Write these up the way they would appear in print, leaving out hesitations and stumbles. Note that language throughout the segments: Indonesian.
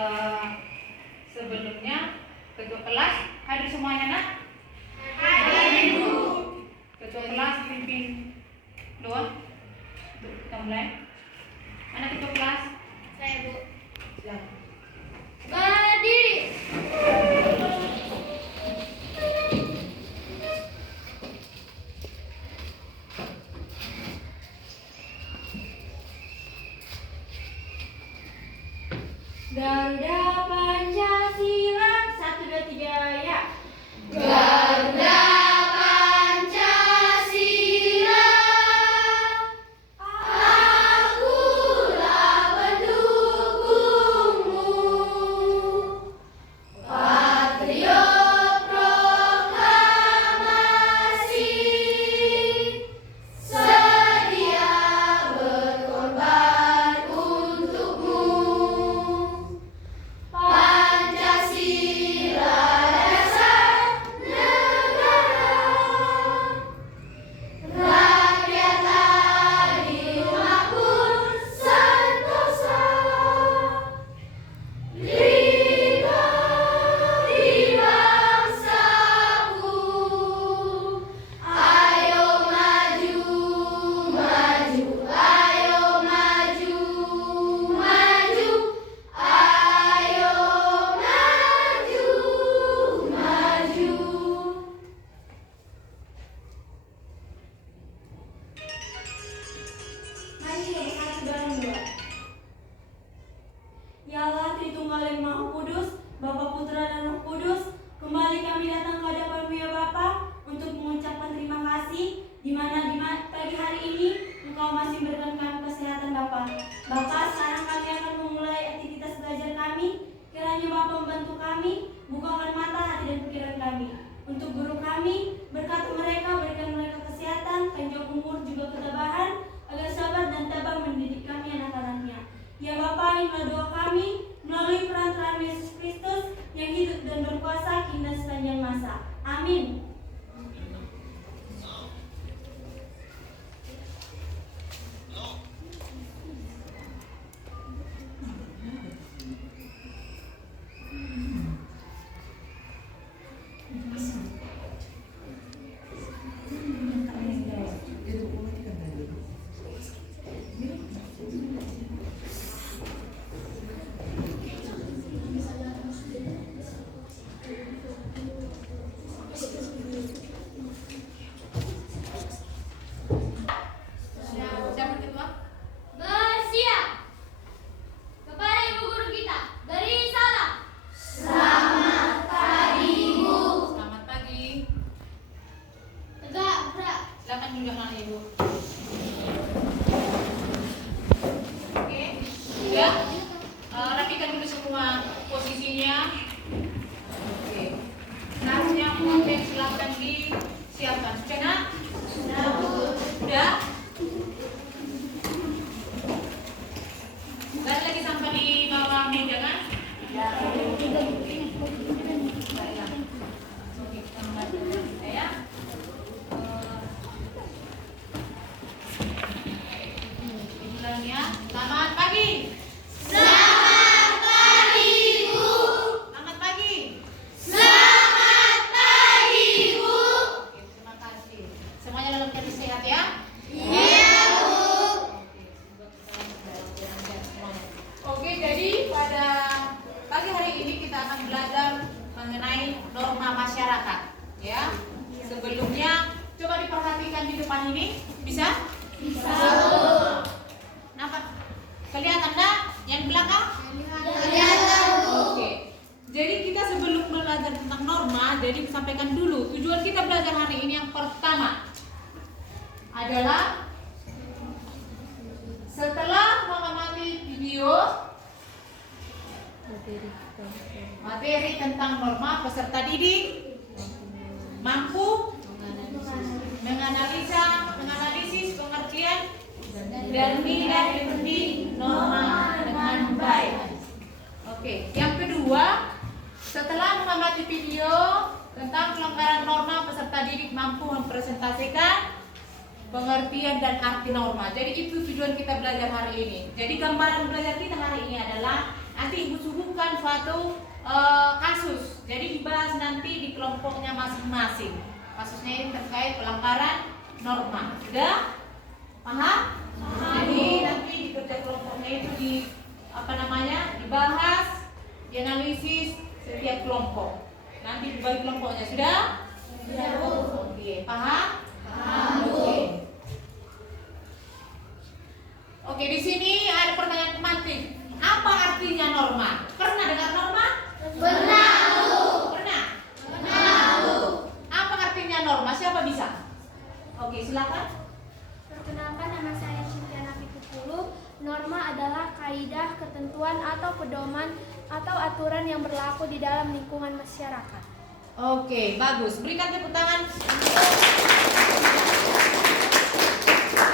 Eh, Sebelumnya ketua kelas hadir semuanya, nak? Hadir, Bu. Ketua kelas pimpin doa untuk kita mulai. Mana ketua kelas? Saya, Bu. Siap. Berdiri. Garuda Pancasila 1, 2, 3 ya. Garuda Pancasila, akulah pendukungmu. Patriot proklamasi, sedia berkorban untukmu. Pancasila dasar negara, rakyat adil makmur sentosa, liga di bangsaku. Ayo maju, maju, ayo maju, maju. Ayo maju, maju. Mari kita bersatu dalam doa. Ya Allah, Tritunggal yang Maha Kudus, Bapa, Putra, dan Roh Kudus, kembali kami datang ke hadapan-Mu ya Bapa untuk mengucapkan terima kasih di mana pagi hari ini Engkau masih memberikan kami kesehatan Bapa. Bapa, sekarang kami akan memulai aktivitas belajar kami. Kiranya Bapa membantu kami, bukakan mata, hati, dan pikiran kami. Untuk guru kami, berkati mereka, berikan mereka kesehatan, panjang umur, juga ketabahan, agar sabar dan tabah mendidik kami anak-anaknya. Ya Bapa, inilah doa kami melalui perantaraan Yesus Kristus yang hidup dan berkuasa kini dan sepanjang masa. Amin. Siapa ketua? Bersiap. Kepada Ibu Guru kita, beri salam. Selamat pagi, Bu. Selamat pagi. Tegak, gerak. Silakan duduk anak ibu. Oke, sudah. Rapikan dulu semua posisinya. Oke. Tasnya mungkin silakan disiapkan. Sudah, nak? Sudah, Bu. Sudah. Balik lagi sampai di bawah meja kan? Baiklah. Oke, kita mulai dulu ya. Bilangnya, selamat pagi. Selamat pagi, Bu. Selamat pagi. Selamat pagi, Bu. Oke, terima kasih. Semuanya dalam keadaan sehat ya? Iya, Bu. Oke, jadi pada pagi hari ini kita akan belajar mengenai norma masyarakat, ya. Sebelumnya coba diperhatikan di depan ini, bisa? Bisa, Nampak? Kelihatan enggak yang belakang? Kelihatan, Bu. Oke. Jadi kita sebelum belajar tentang norma, jadi sampaikan dulu tujuan kita belajar hari ini yang pertama adalah setelah mengamati video materi tentang norma, peserta didik mampu menganalisis pengertian dan menilai norma dengan baik. Oke, yang kedua, setelah mengamati video tentang pelanggaran norma, peserta didik mampu mempresentasikan pengertian dan arti norma. Jadi itu tujuan kita belajar hari ini. Jadi gambaran belajar kita hari ini adalah nanti Ibu suguhkan suatu kasus. Jadi dibahas nanti di kelompoknya masing-masing. Kasusnya ini terkait pelanggaran norma. Sudah? Paham? Jadi nanti di kerja kelompoknya itu dibahas, dianalisis setiap kelompok. Nanti dibagi kelompoknya. Sudah? Sudah. Oke, paham? Oke. Oke, di sini ada pertanyaan tematik. Apa artinya norma? Pernah dengar norma? Pernah. Pernah? Pernah. Apa artinya norma? Siapa bisa? Oke, silakan. Perkenalkan, nama saya Cynthia Napitupulu. Norma adalah kaidah, ketentuan atau pedoman atau aturan yang berlaku di dalam lingkungan masyarakat. Oke, bagus. Berikan tepuk tangan.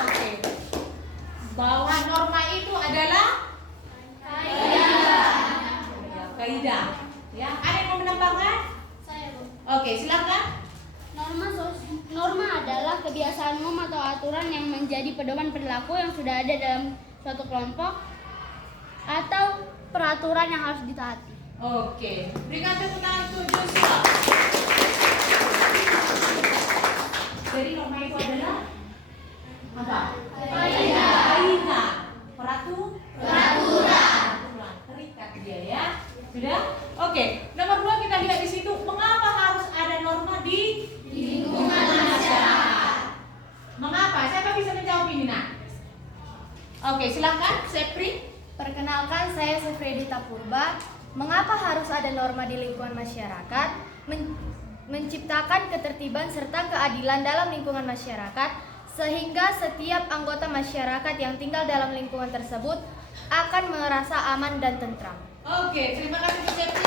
Oke. Bahwa norma itu adalah kaidah. Ya, ada yang mau menambahkan? Saya, Bu. Oke, silakan. Norma adalah kebiasaan umum atau aturan yang menjadi pedoman perilaku yang sudah ada dalam suatu kelompok atau peraturan yang harus ditaati. Oke, berikan tepuk tangan untuk Joshua. Jadi norma itu adalah apa? Kaidah. Peraturan. Terikat dia ya. Sudah? Oke. Nomor 2 kita lihat di situ. Mengapa harus ada norma di lingkungan masyarakat? Mengapa? Siapa bisa menjawab ini, Nak? Oke, silakan, Sepri. Perkenalkan, saya Sefredita Purba. Mengapa harus ada norma di lingkungan masyarakat? Menciptakan ketertiban serta keadilan dalam lingkungan masyarakat, sehingga setiap anggota masyarakat yang tinggal dalam lingkungan tersebut akan merasa aman dan tentram. Oke, terima kasih Bu Sepri.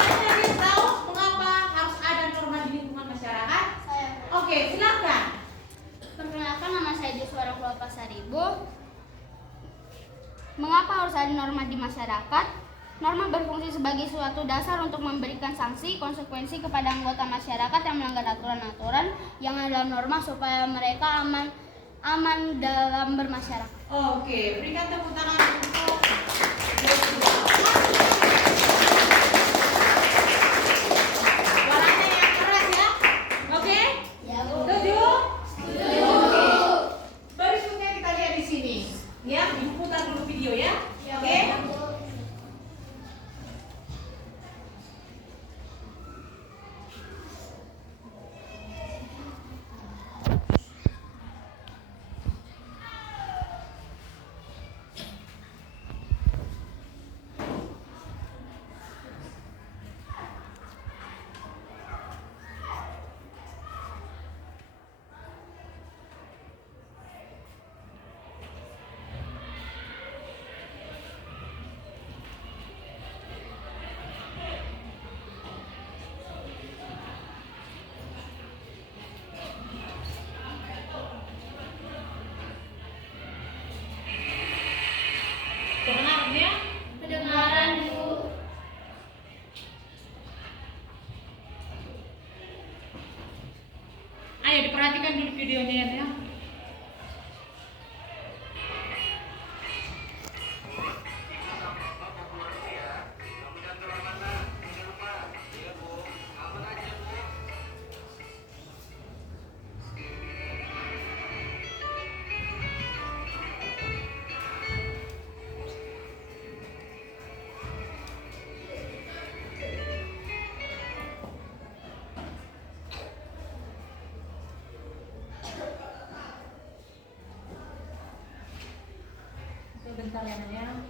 Ada yang tahu mengapa harus ada norma di lingkungan masyarakat? Saya. Oke, silakan. Perkenalkan, nama saya Joshua Rakhula Pasaribu. Mengapa harus ada norma di masyarakat? Norma berfungsi sebagai suatu dasar untuk memberikan sanksi, konsekuensi kepada anggota masyarakat yang melanggar aturan-aturan yang ada dalam norma supaya mereka aman dalam bermasyarakat. Oke, berikan tepuk tangan untuk suaranya yang keras ya. Oke? Ya, Bu. Setuju? Oke. Berikutnya kita lihat di sini. Ya, Ibu putar dulu video ya. Oke? Kebenaran ya? Pendengaran, Bu. Ayo diperhatikan dulu videonya ya. Bentar ya, Naya.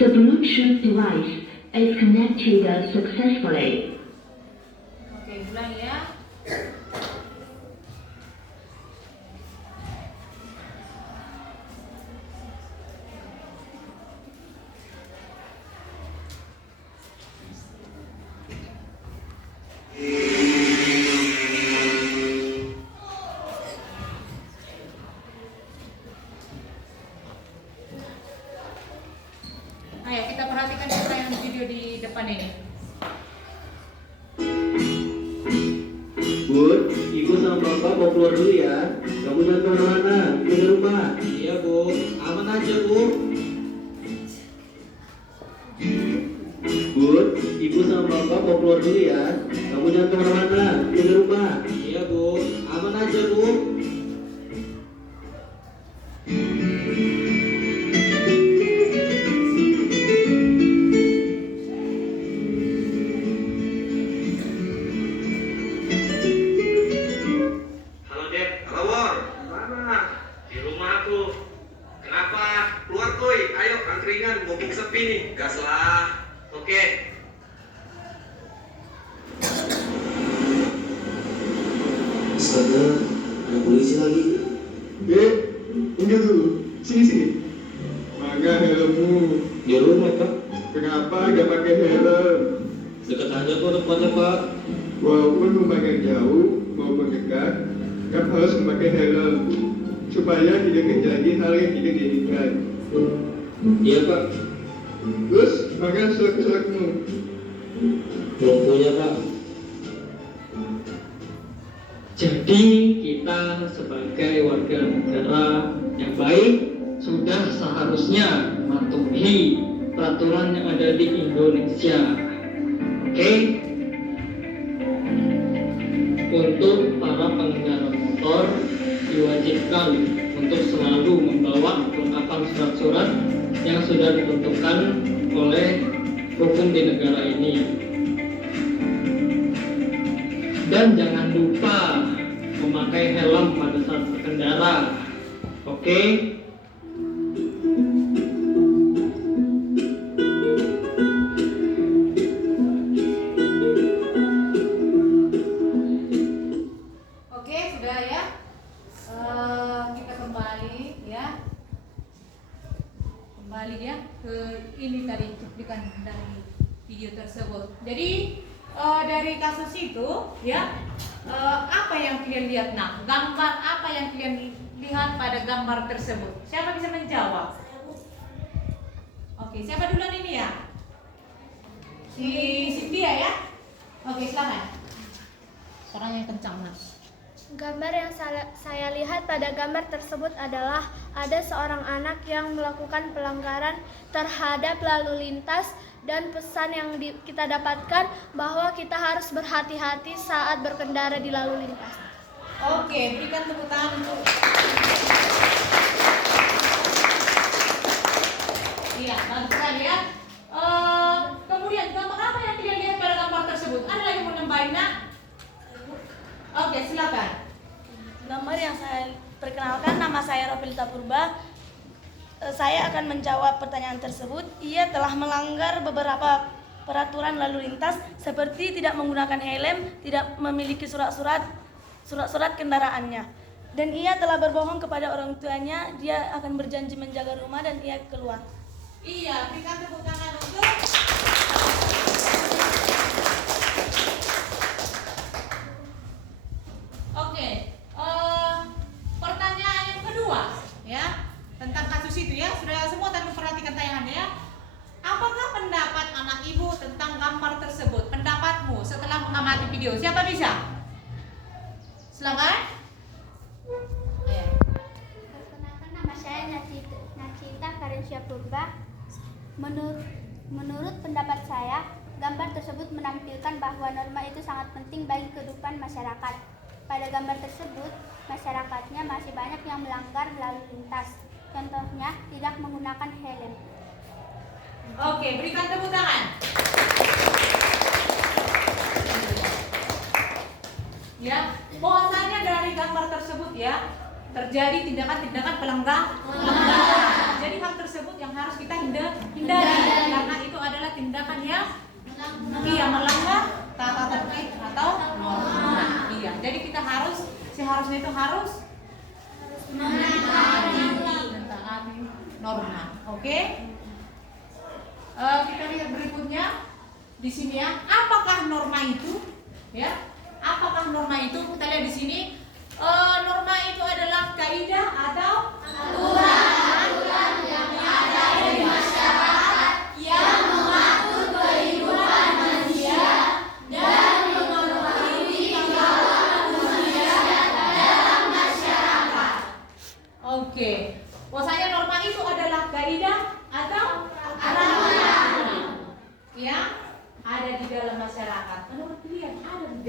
The Bluetooth device is connected successfully. Oke, ulang ya. Ayo kita perhatikan tayangan video di depan ini. mau keluar dulu ya. Kamu jangan kemana-mana, jangan lupa. Iya Bu, aman aja Bu. Bud, ibu sama bapak mau keluar dulu ya. Kamu jangan kemana-mana, jangan lupa. Iya Bu, aman aja Bu. Halo Dep, halo Wor. Mana? Di rumah aku. Kenapa? Keluar kuy, ayo angkringan, mumpung sepi nih. Gas lah. Oke. Astaga, ada polisi lagi. Enggak dulu. Sini. Mana helmmu? Di rumah Pak. Kenapa gak pakai helm? Dekat aja kok tempatnya Pak. Walaupun rumahnya jauh maupun dekat, kamu harus memakai helm supaya tidak terjadi hal yang tidak diinginkan. Iya Pak. Terus pakai surat-suratmu. Belum punya Pak. Jadi kita sebagai warga negara yang baik sudah seharusnya mematuhi peraturan yang ada di Indonesia. Oke? Untuk para pengendara motor diwajibkan untuk selalu membawa kelengkapan surat-surat yang sudah ditentukan oleh hukum di negara ini. Dan jangan lupa memakai helm pada saat berkendara. Oke? Oke, sudah ya. Kita kembali ya. Kembali ya ke ini tadi cuplikan dari video tersebut. Jadi dari kasus itu ya, apa yang kalian lihat? Nah, gambar apa yang kalian lihat pada gambar tersebut? Siapa bisa menjawab? Oke, siapa duluan ini ya? Si Cynthia ya? Oke, silakan. Suaranya kencang Mas. Gambar yang saya lihat pada gambar tersebut adalah ada seorang anak yang melakukan pelanggaran terhadap lalu lintas, dan pesan yang kita dapatkan bahwa kita harus berhati-hati saat berkendara di lalu lintas. Oke, berikan tepuk tangan untuk. Iya, bagus sekali ya. Kemudian gambar apa yang kalian lihat pada gambar tersebut? Ada lagi mau nambahin nak? Oke, silakan. Gambar yang saya perkenalkan, nama saya Ropilita Purba. Saya akan menjawab pertanyaan tersebut. Ia telah melanggar beberapa peraturan lalu lintas seperti tidak menggunakan helm, tidak memiliki surat-surat kendaraannya. Dan ia telah berbohong kepada orang tuanya. Dia akan berjanji menjaga rumah dan ia keluar. Iya, berikan tepuk tangan untuk. Oke, pertanyaan yang kedua ya, tentang kasus itu ya. Sudah semua tadi memperhatikan tayangannya ya. Apakah pendapat anak ibu tentang gambar tersebut? Pendapatmu setelah mengamati video, siapa bisa? Silakan. Ya. Perkenalkan, nama saya Nacita Karensia Purba. Menurut pendapat saya, gambar tersebut menampilkan bahwa norma itu sangat penting bagi kehidupan masyarakat. Pada gambar tersebut, masyarakatnya masih banyak yang melanggar lalu lintas. Contohnya, tidak menggunakan helm. Oke, berikan tepuk tangan. Ya, bahwasanya dari gambar tersebut ya terjadi tindakan-tindakan pelanggaran. Jadi hal tersebut yang harus kita hindari karena itu adalah tindakan yang melanggar tata tertib atau norma. Iya, jadi kita seharusnya itu harus mentaati norma. Oke? Kita lihat berikutnya di sini ya. Apakah norma itu? Ya, apakah norma itu? Kita lihat di sini. Norma itu adalah kaidah atau aturan yang ada di masyarakat yang mengatur kehidupan manusia dan memenuhi segala manusia dan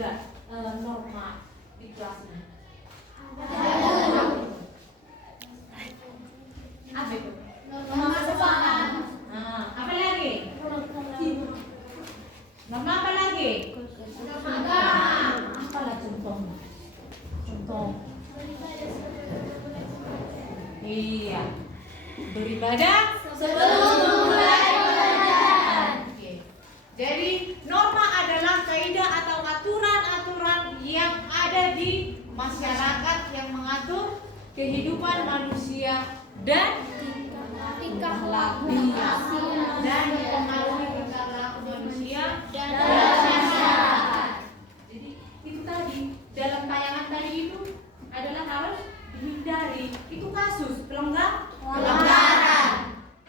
nggak norma di kelas ini? Apa itu? Norma sopan. Apa lagi? Norma apa lagi? Norma agama. Apalah contohnya? Contoh. Iya. Beribadah Sebelum memulai pelajaran. Oke. Jadi norma adalah kaidah atau aturan-aturan yang ada di masyarakat yang mengatur kehidupan manusia dan Tingkah laku manusia dan mempengaruhi tingkah laku manusia dan masyarakat. Jadi itu tadi dalam tayangan tadi itu adalah harus dihindari. Itu kasus pelanggaran.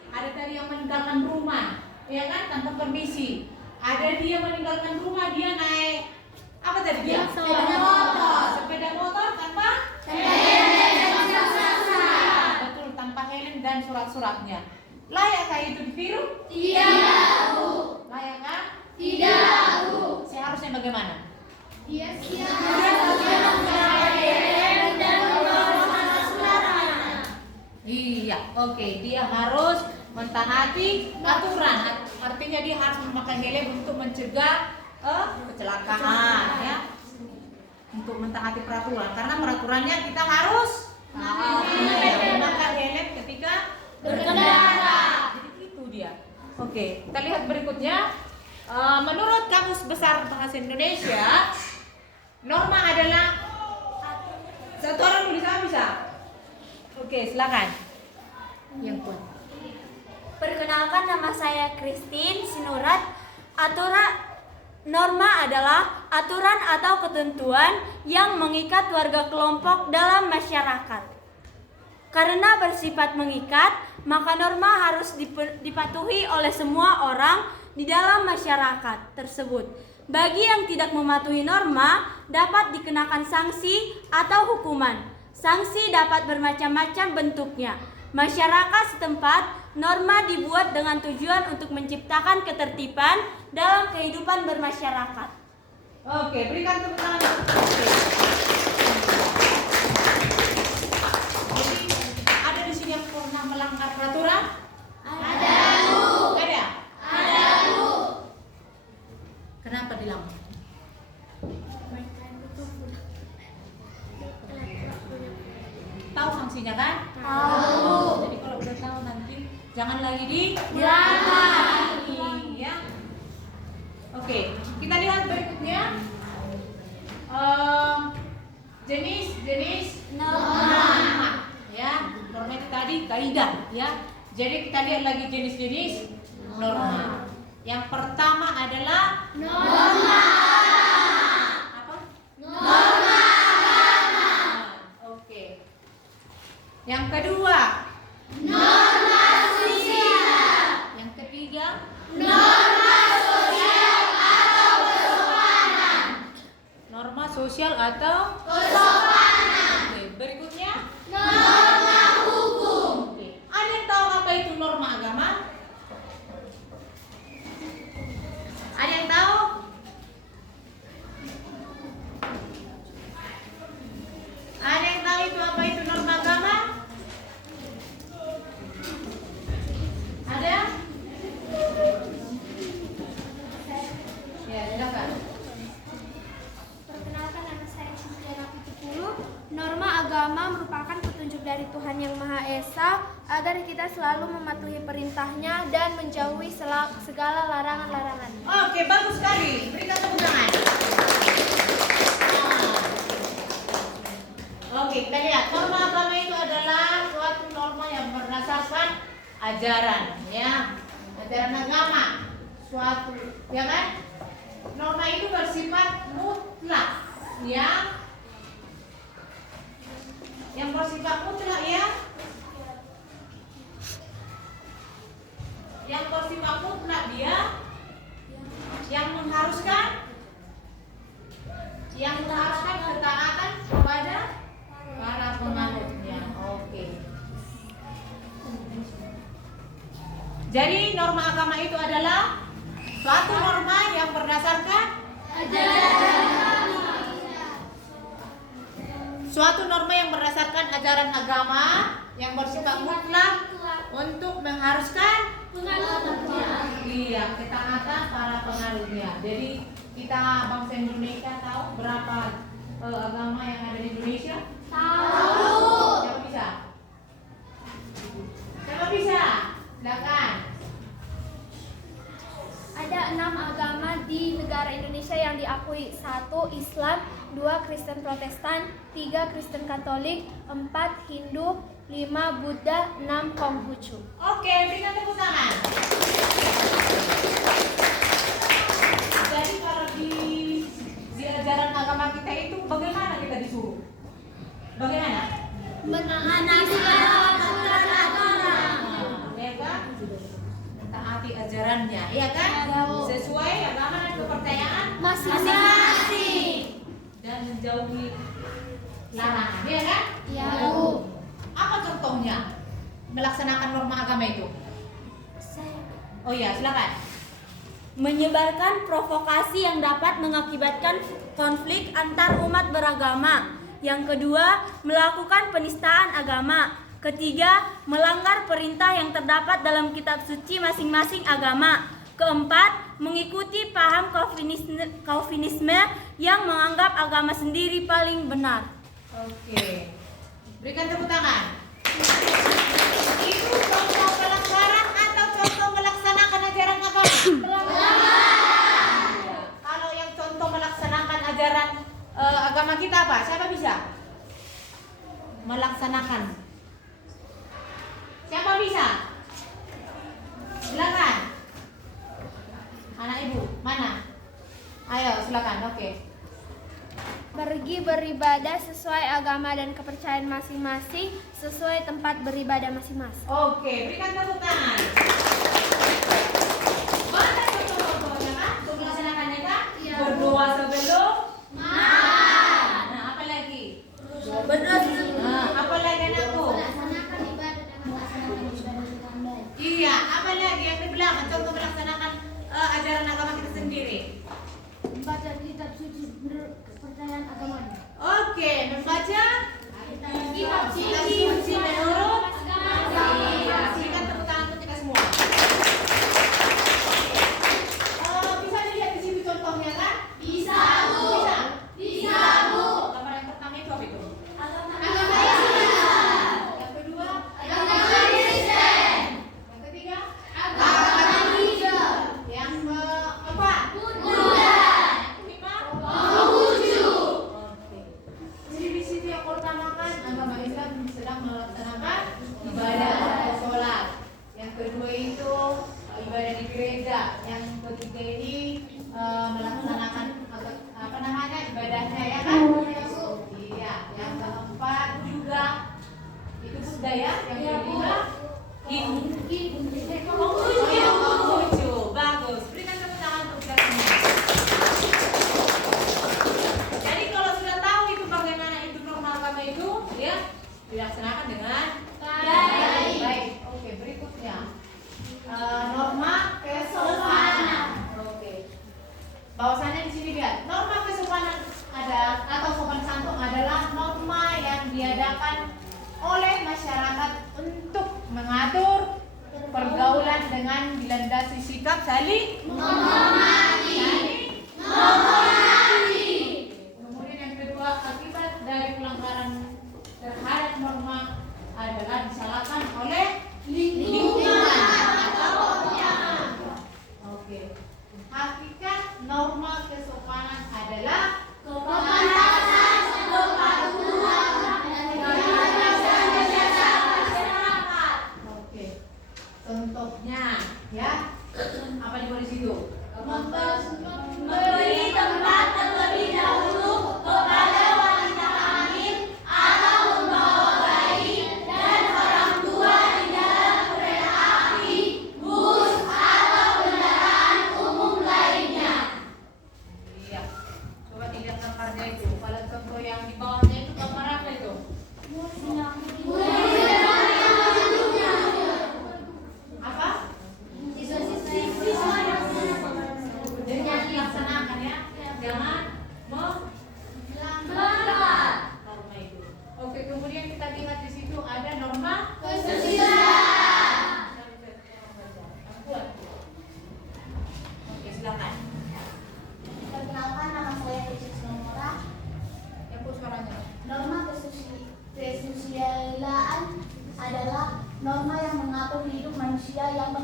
Ada tadi yang meninggalkan rumah, ya kan, tanpa permisi. Ada dia meninggalkan rumah, dia naik apa tadi dia? Sepeda motor tanpa helm. Betul, tanpa helm dan surat-suratnya. Layakkah itu ditiru? Tidak, Bu. Layakkah? Tidak, Bu. Seharusnya bagaimana? Dia siap. Iya, oke. Dia harus mentaati aturan. Artinya dia harus memakai helm untuk mencegah kecelakaan, ya. Untuk mentaati peraturan. Karena peraturannya kita harus memakai helm ketika berkendara. Jadi itu dia. Oke, kita lihat berikutnya. Menurut Kamus Besar Bahasa Indonesia, norma adalah satu orang tulis apa bisa? Oke, silakan. Yang kuat. Perkenalkan, nama saya Christine Sinurat. Norma adalah aturan atau ketentuan yang mengikat warga kelompok dalam masyarakat. Karena bersifat mengikat, maka norma harus dipatuhi oleh semua orang di dalam masyarakat tersebut. Bagi yang tidak mematuhi norma, dapat dikenakan sanksi atau hukuman. Sanksi dapat bermacam-macam bentuknya. Masyarakat setempat, norma dibuat dengan tujuan untuk menciptakan ketertiban dalam kehidupan bermasyarakat. Oke, berikan tepuk tangan. Jadi, ada di sini yang pernah melanggar peraturan? Ada, Bu. Ada? Ada, Bu. Kenapa dilanggar? Tahu sanksinya kan? Tahu. Jadi kalau udah tahu nanti jangan lagi Diulangi. ya. Oke, kita lihat berikutnya. Jenis norma. Ya, norma itu tadi kaidah, ya. Jadi kita lihat lagi jenis-jenis norma. Yang pertama adalah Norma. apa? Norma agama. Oke. Yang kedua, Norma sosial. yang ketiga, Norma sosial atau kesopanan. norma sosial atau Kesopanan. Oke, berikutnya. Norma hukum. Oke. Ada yang tahu apa itu norma agama? Ada yang tahu? Ada yang tahu itu apa itu norma agama? Ada? Ya, silakan. Perkenalkan, nama saya Suciana Pitupulu. Norma agama merupakan petunjuk dari Tuhan Yang Maha Esa agar kita selalu mematuhi perintahnya dan menjauhi segala larangan-larangan. Oke, bagus sekali. Berikan tepuk tangan. Oke, kita lihat. Norma agama itu adalah suatu norma yang berdasarkan ajaran, ya. Ajaran agama. Suatu, ya kan? Norma itu bersifat mutlak, ya. Yang bersifat mutlak, ya. Yang bersifat mutlak dia yang mengharuskan ketaatan kepada para penganutnya. Oke. Jadi norma agama itu adalah suatu norma yang berdasarkan Ajaran suatu norma yang berdasarkan ajaran agama yang bersifat mutlak untuk mengharuskan ketaatan para penganutnya. Jadi kita bangsa Indonesia tahu berapa agama yang ada di Indonesia? Tahu. Siapa bisa? Silakan. Ada 6 agama di negara Indonesia yang diakui. 1. Islam, 2. Kristen Protestan, 3. Kristen Katolik, 4. Hindu, 5. Buddha, 6. Konghucu. Oke, berikan tepuk tangan. Jadi kalau di ajaran agama kita itu bagaimana kita disuruh? Bagaimana? Menaati aturan agama. Ya kan? Taati ajarannya, ya kan? Sesuai agama dan kepercayaan Masing-masing. dan menjauhi larangan, ya kan? Ya. Apa contohnya melaksanakan norma agama itu? Oh iya, silakan. Menyebarkan provokasi yang dapat mengakibatkan konflik antar umat beragama. Yang kedua, melakukan penistaan agama. Ketiga, melanggar perintah yang terdapat dalam kitab suci masing-masing agama. Keempat, mengikuti paham Calvinisme yang menganggap agama sendiri paling benar. Oke. Berikan tepuk tangan. Itu contoh pelanggaran atau contoh melaksanakan ajaran agama? Kalau yang contoh melaksanakan ajaran agama kita apa? Siapa bisa? Melaksanakan. Siapa bisa? Silakan. Anak ibu, mana? Ayo, silakan. Oke. Pergi beribadah sesuai agama dan kepercayaan masing-masing, sesuai tempat beribadah masing-masing. Oke, berikan tepuk tangan. Mana contoh-contohnya kan? Untuk melaksanakannya kan? Berdoa sebelum makan. Nah, apa lagi? Benar. Nah, apa lagi anakku? Iya, apa lagi yang dibilang? Contoh melaksanakan ajaran agama kita sendiri. Membaca kitab suci menurut kepercayaan agamanya. Oke, membaca kitab suci menurut agama. Berikan tepuk tangan untuk kita semua. Bisa dilihat di situ contohnya kan? Bisa, Bu. Bisa, Bu. Gambar yang pertama itu apa itu? Agama Islam. Yang kedua? Agama Kristen. Yang ketiga? Agama Hindu. Yang keempat? Buddha. Yang kelima? Konghucu. Oke. Jadi di situ yang pertama kan agama Islam sedang melaksanakan ibadah atau sholat. Yang kedua itu ibadah di gereja. Yang ketiga ini melaksanakan ibadahnya ya kan? Iya. Yang keempat juga itu Buddha ya. Yang kelima Konghucu. Bagus. Berikan tepuk tangan untuk kita semua. Jadi kalau sudah tahu itu bagaimana itu norma agama itu, ya dilaksanakan dengan baik. Oke, berikutnya norma kesopanan. Oke. Bahwasannya di sini lihat norma kesopanan atau sopan santun adalah norma yang diadakan oleh masyarakat untuk mengatur pergaulan dengan dilandasi sikap saling menghormati. Kemudian yang kedua, akibat dari pelanggaran terhadap norma adalah disalahkan oleh lingkungan atau orang. Oke. Hakikat norma kesopanan adalah kepantasan, kepatuhan, dan masyarakat. Oke. Contohnya, ya, apa di situ? Memberi tempat terlebih dahulu kepada wanita hamil atau membawa bayi dan orang tua di dalam kereta api, bus, atau kendaraan umum lainnya. Iya. Coba dilihat gambarnya itu. Kalau contoh yang di bawahnya itu gambar apa itu? Apa? Jangan dilaksanakan ya. Jangan melanggar norma itu.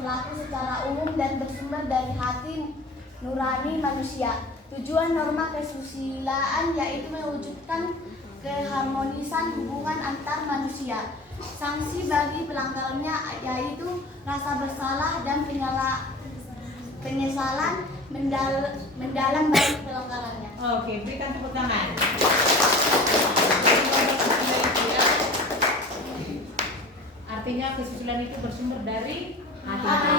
berlaku secara umum dan bersumber dari hati nurani manusia. Tujuan norma kesusilaan yaitu mewujudkan keharmonisan hubungan antar manusia. Sanksi bagi pelanggarannya yaitu rasa bersalah dan penyesalan mendalam bagi pelanggarannya. Oke, berikan tepuk tangan. Artinya kesusilaan itu bersumber dari hati.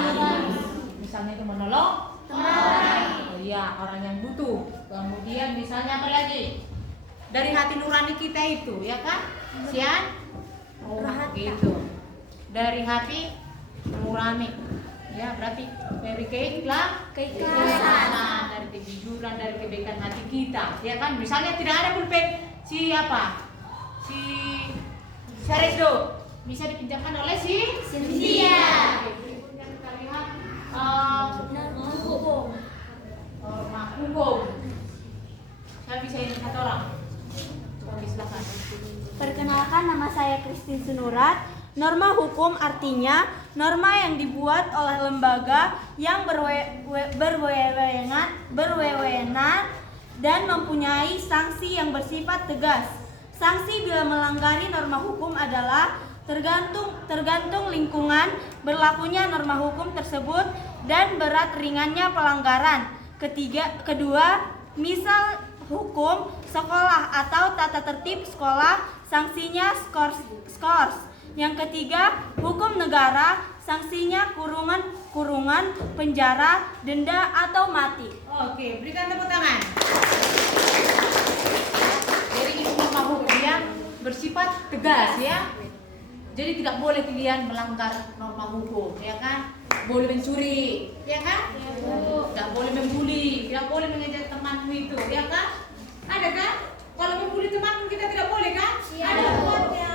Misalnya itu menolong teman. Iya, orang yang butuh. Kemudian misalnya apa lagi? Dari hati nurani kita itu, ya kan? Sian? Oh, gitu. Dari hati nurani. Ya, berarti dari keikhlasan, dari kejujuran, dari kebaikan hati kita, ya kan? Misalnya tidak ada pulpen si Syarido bisa dipinjamkan oleh si Cynthia. Berikutnya kita lihat norma hukum. Saya bisa ini satu orang. Coba silakan. Perkenalkan, nama saya Christine Sunurat. Norma hukum artinya norma yang dibuat oleh lembaga yang berwenang dan mempunyai sanksi yang bersifat tegas. Sanksi bila melanggar norma hukum adalah tergantung lingkungan berlakunya norma hukum tersebut dan berat ringannya pelanggaran. Kedua, misal hukum sekolah atau tata tertib sekolah, sanksinya skors. Yang ketiga, hukum negara, sanksinya kurungan, penjara, denda atau mati. Oke, berikan tepuk tangan. Jadi itu norma hukum yang bersifat tegas, ya. Jadi tidak boleh kalian melanggar norma hukum, ya kan? Boleh mencuri, ya kan? Tidak boleh membuli, tidak boleh mengejek temanmu itu, ya kan? Ada kan? Kalau membuli temanmu kita tidak boleh kan? Ada hukumnya.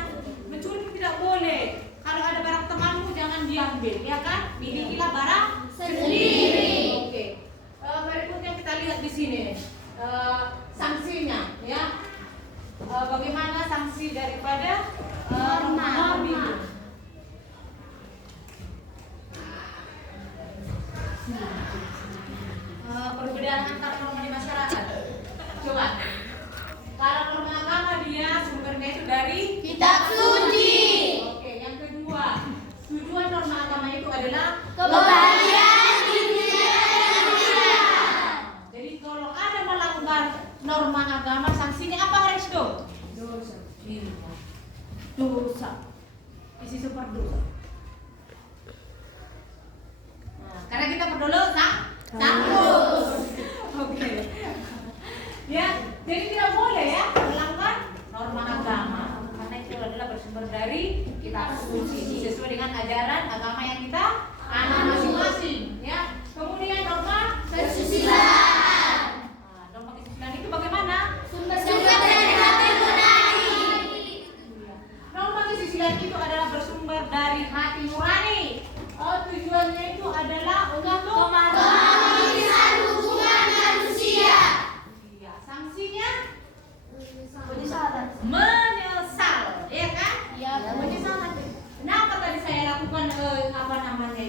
Mencuri tidak boleh. Kalau ada barang temanmu jangan diambil, ya kan? Milikilah barang sendiri. Oke. Berikutnya kita lihat di sini sanksinya, ya. Bagaimana sanksi daripada norma itu? Perbedaan antar norma di masyarakat. Coba. Kalau norma agama dia sumbernya itu dari Kitab suci. Oke, yang kedua, tujuan norma agama itu adalah Kebahagiaan dunia dan akhirat. Jadi kalau ada melanggar norma agama, sanksinya apa, Resto? Dosa. Dosa. Isi super dosa. Nah, karena kita berdosa, takut. Oke. Ya, jadi tidak boleh ya melanggar norma agama. Karena itu adalah bersumber dari kitab suci sesuai dengan ajaran agama yang kita anut masing-masing, ya. Kemudian norma kesusilaan. Nah, norma kesusilaan itu bagaimana? Sumber dari hati nurani. Norma kesusilaan itu adalah bersumber dari hati nurani. Tujuannya itu adalah untuk Keharmonisan hubungan manusia. Iya, sanksinya Penyesalan. menyesal, ya kan? Ya, Menyesal. Kenapa tadi saya lakukan apa namanya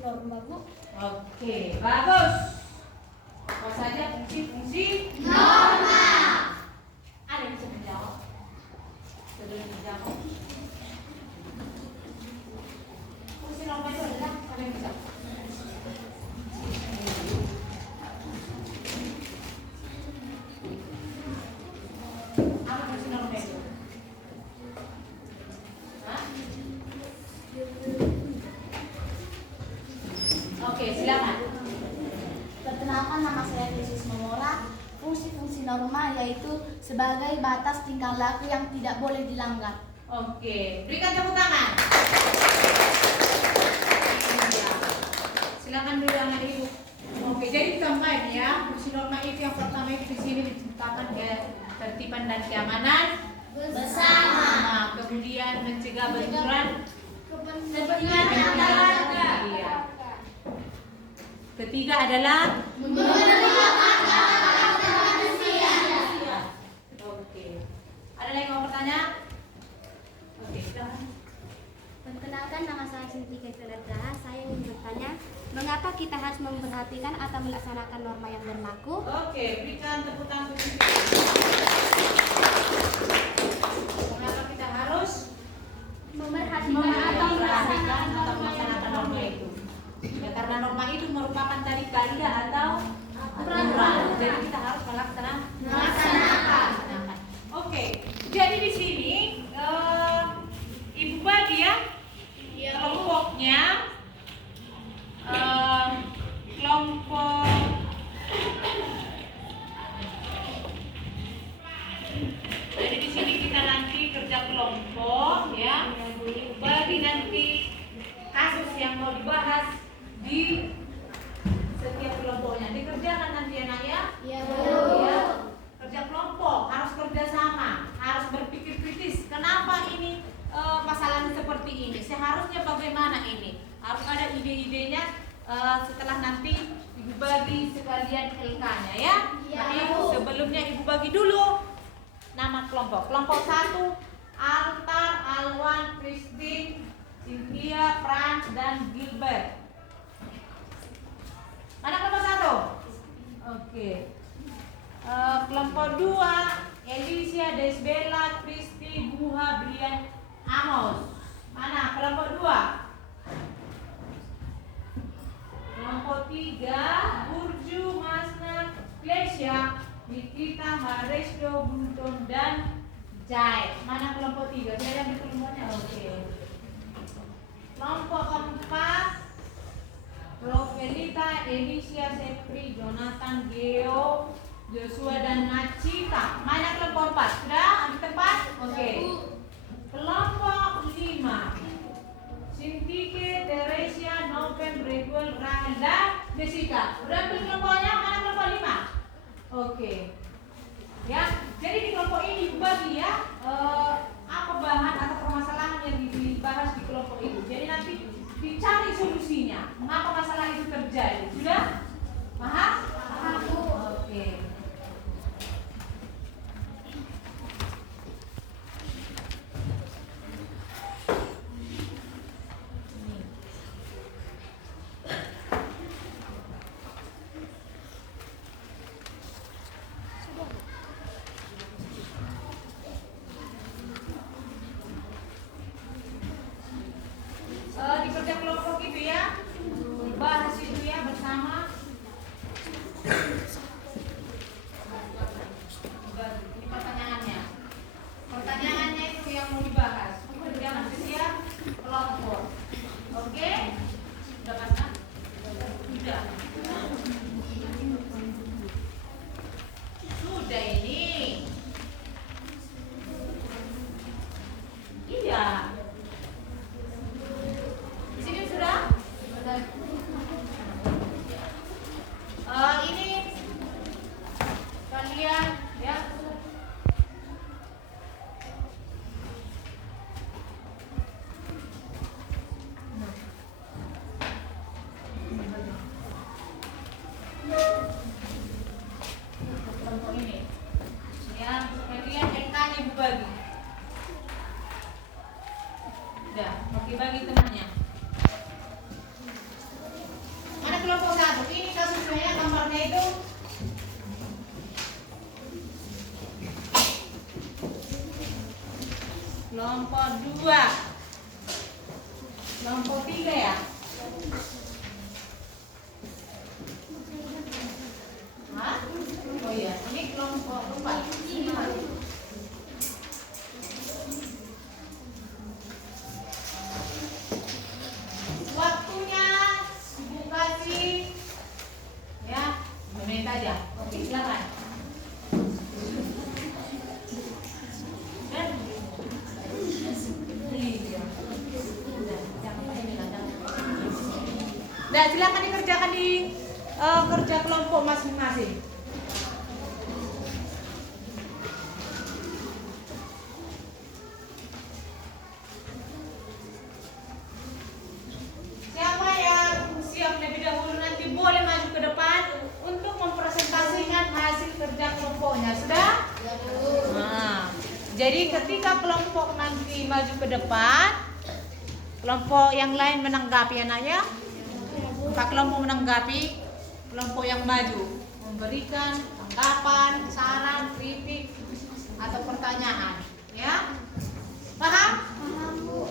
norma, Bu. Oke, bagus. Apa saja fungsi-fungsi Norma. Ada yang bisa menjawab? Sebelum dijawab. Fungsi norma itu adalah ada yang bisa? Apa fungsi norma itu? Hah? Oke, silakan. Perkenalkan, nama saya Yesus Momola. Fungsi-fungsi norma yaitu sebagai batas tingkah laku yang tidak boleh dilanggar. Oke, berikan tepuk tangan. Iya. Silakan dulu dengan Ibu. Oke, jadi tambahin ya. Fungsi norma itu yang pertama itu di sini diciptakan ketertiban dan keamanan Bersama. Nah, kemudian mencegah benturan Kepentingan Iya. Ketiga adalah Oke. Ada lagi mau bertanya? Oke, silakan. Perkenalkan, nama saya Sintika Teredraha. Saya ingin bertanya, mengapa kita harus memperhatikan atau melaksanakan norma yang berlaku? Oke, berikan tepuk tangan. Mengapa kita harus memperhatikan atau melaksanakan norma itu? Ya, karena norma itu merupakan tadi kaidah atau aturan. Jadi kita harus melaksanakan. Oke, jadi di sini Ibu bagi ya kelompoknya kelompok jadi di sini kita nanti kerja kelompok ya, bagi nanti kasus yang mau dibahas di setiap kelompoknya dikerjakan nanti anak ya. Iya, Ya, kerja kelompok harus kerja sama, harus berpikir kritis. Kenapa ini masalahnya seperti ini? Seharusnya bagaimana ini? Harus ada ide-idenya setelah nanti Ibu bagi sekalian LK-nya ya. Tapi sebelumnya Ibu bagi dulu nama kelompok. Kelompok 1 Altar, Alwan, Christine, Cynthia, Franz, dan Gilbert. Mana kelompok 1? Oke. Kelompok 2 Alicia, Desbella, Kristi, Buha, Brian, Amos. Mana kelompok 2? Kelompok 3 Burju, Masna, Klesya, Nikita, Haresdo, Bunton, dan Jai. Mana kelompok 3? Saya yang di kelompoknya. Oke. Kelompok 4 Rovelita, Alicia, Sepri, Jonathan, Geo, Joshua, dan Nachita. Mana kelompok 4? Sudah ambil tempat? Oke. Kelompok 5 Sintike, Teresia, Noven, Reguel, Rahel, dan Jessica. Sudah ambil kelompoknya? Mana kelompok 5? Oke. Ya, jadi di kelompok ini dibagi ya apa bahan atau permasalahan yang dibahas di kelompok itu. Jadi nanti dicari solusinya. Mengapa masalah itu terjadi? Sudah? Paham? Paham. Oke. Di kerja kelompok itu ya, bahas itu ya bersama. Ini pertanyaannya. Pertanyaannya itu yang mau dibahas. Jangan kerja kelompok. Oke? Sudah kan? Sudah. Sudah ini. Iya. Di sini sudah? Ini kalian ya. Kelompok ini. Ya, kalian LK-nya Ibu bagi. Udah, bagi-bagi temannya. itu? Kelompok 2. Kelompok 3 ya? Hah? Oh iya, ini kelompok 4. Waktunya Ibu kasih ya 2 menit aja. Oke, silakan. Nah, silakan dikerjakan di kerja kelompok masing-masing. Siapa yang siap lebih dahulu nanti boleh maju ke depan untuk mempresentasikan hasil kerja kelompoknya. Sudah? Nah, jadi ketika kelompok nanti maju ke depan, kelompok yang lain menanggapi anaknya. Pak kelompok menanggapi, kelompok yang maju memberikan tanggapan, saran, kritik atau pertanyaan, ya? Paham? Paham, Bu.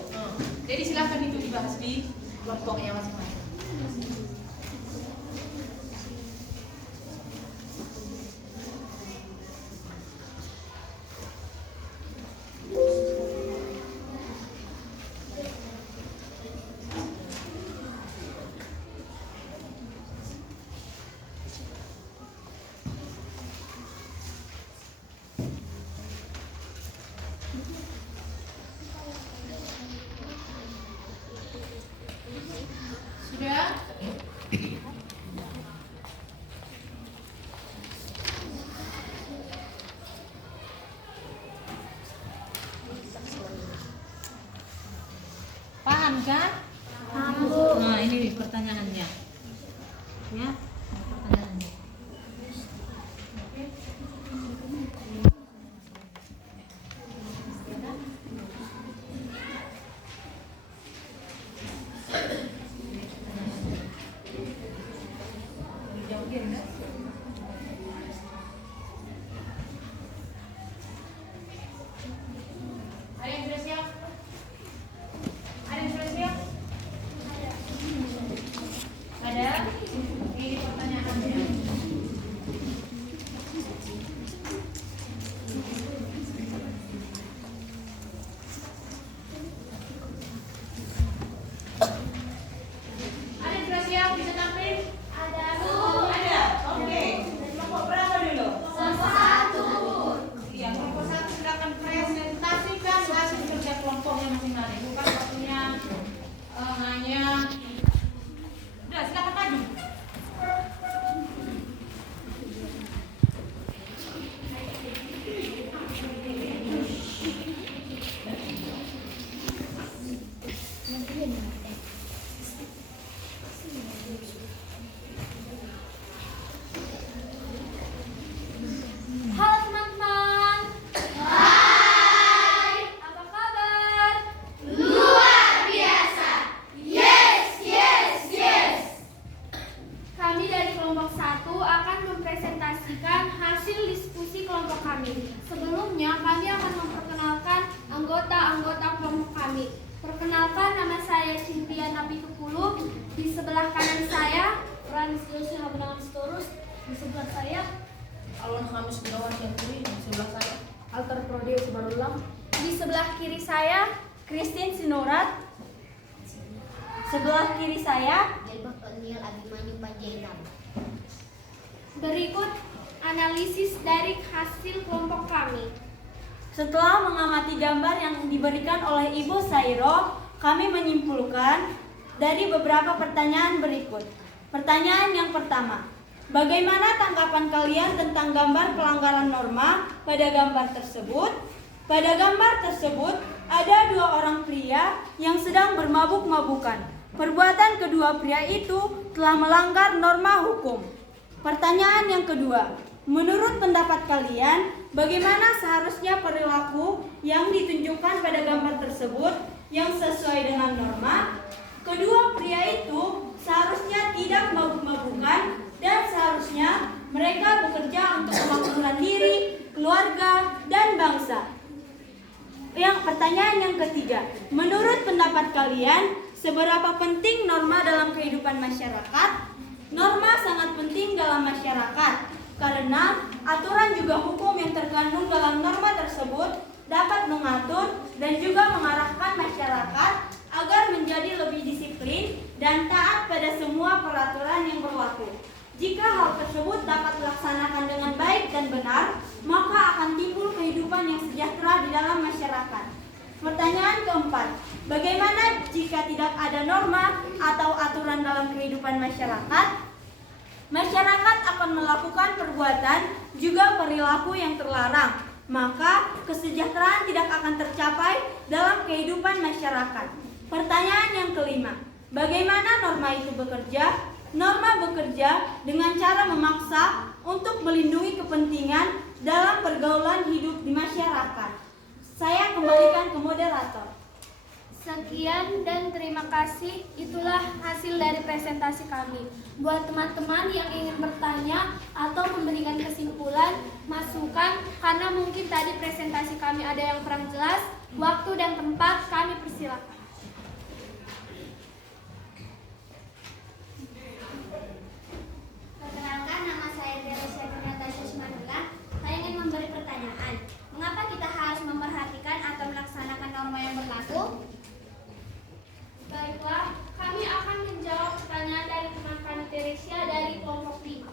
Jadi silakan itu dibahas di kelompoknya masing-masing. Sudah? Paham kan? Paham, Bu. Nah, ini pertanyaannya. Ya, pertanyaannya. Ada yang sudah siap? Ada yang sudah siap? Ada? Ini pertanyaannya. Ada yang sudah siap? Bisa tampil? Ada. Ada? Oke. Kelompok berapa dulu? Kelompok 1. Iya, kelompok 1 silakan presentasikan hasil kerja kelompoknya masing-masing. Bukan waktunya hanya. Udah, silakan maju. Halo teman-teman. Hai. Apa kabar? Luar biasa. Yes, yes, yes. Kami dari kelompok 1 akan mempresentasikan hasil diskusi kelompok kami. Sebelumnya kami akan memperkenalkan anggota-anggota kelompok kami. Perkenalkan, nama saya Cynthia Napitupulu. Di sebelah kanan saya Ranis Josi Habenangan Sitorus. Di sebelah saya Alwan Khamis Gunawan Syanturi, di sebelah saya. Alter Prodi Sebarulang. di sebelah kiri saya Christine Sinurat. Sebelah kiri saya Jelbab O'Neil Abimanyu Panjaitan. berikut analisis dari hasil kelompok kami. Setelah mengamati gambar yang diberikan oleh Ibu Sairo, kami menyimpulkan dari beberapa pertanyaan berikut. Pertanyaan yang pertama, bagaimana tanggapan kalian tentang gambar pelanggaran norma pada gambar tersebut? Pada gambar tersebut, ada 2 orang pria yang sedang bermabuk-mabukan. Perbuatan kedua pria itu telah melanggar norma hukum. Pertanyaan yang kedua, menurut pendapat kalian, bagaimana seharusnya perilaku yang ditunjukkan pada gambar tersebut yang sesuai dengan norma? Kedua pria itu seharusnya tidak mabuk-mabukan dan seharusnya pendapat kalian, seberapa penting norma dalam kehidupan masyarakat? Norma sangat penting dalam masyarakat, karena aturan juga hukum yang terkandung dalam norma tersebut dapat mengatur dan juga mengarahkan masyarakat agar menjadi lebih disiplin dan taat pada semua peraturan yang berlaku. Jika hal tersebut dapat dilaksanakan dengan baik dan benar, maka akan timbul kehidupan yang sejahtera di dalam masyarakat. Pertanyaan keempat, bagaimana jika tidak ada norma atau aturan dalam kehidupan masyarakat? Masyarakat akan melakukan perbuatan juga perilaku yang terlarang, maka kesejahteraan tidak akan tercapai dalam kehidupan masyarakat. Pertanyaan yang kelima, bagaimana norma itu bekerja? Norma bekerja dengan cara memaksa untuk melindungi kepentingan dalam pergaulan hidup di masyarakat. Saya kembalikan ke moderator. Sekian dan terima kasih. Itulah hasil dari presentasi kami. Buat teman-teman yang ingin bertanya atau memberikan kesimpulan, masukan, karena mungkin tadi presentasi kami ada yang kurang jelas, waktu dan tempat kami persilakan. Perkenalkan, nama saya Teresia Natasha Simanula. Saya ingin memberi pertanyaan. Mengapa kita harus memperhatikan atau melaksanakan norma yang berlaku? Baiklah, kami akan menjawab pertanyaan dari teman kami Teresia dari kelompok 5.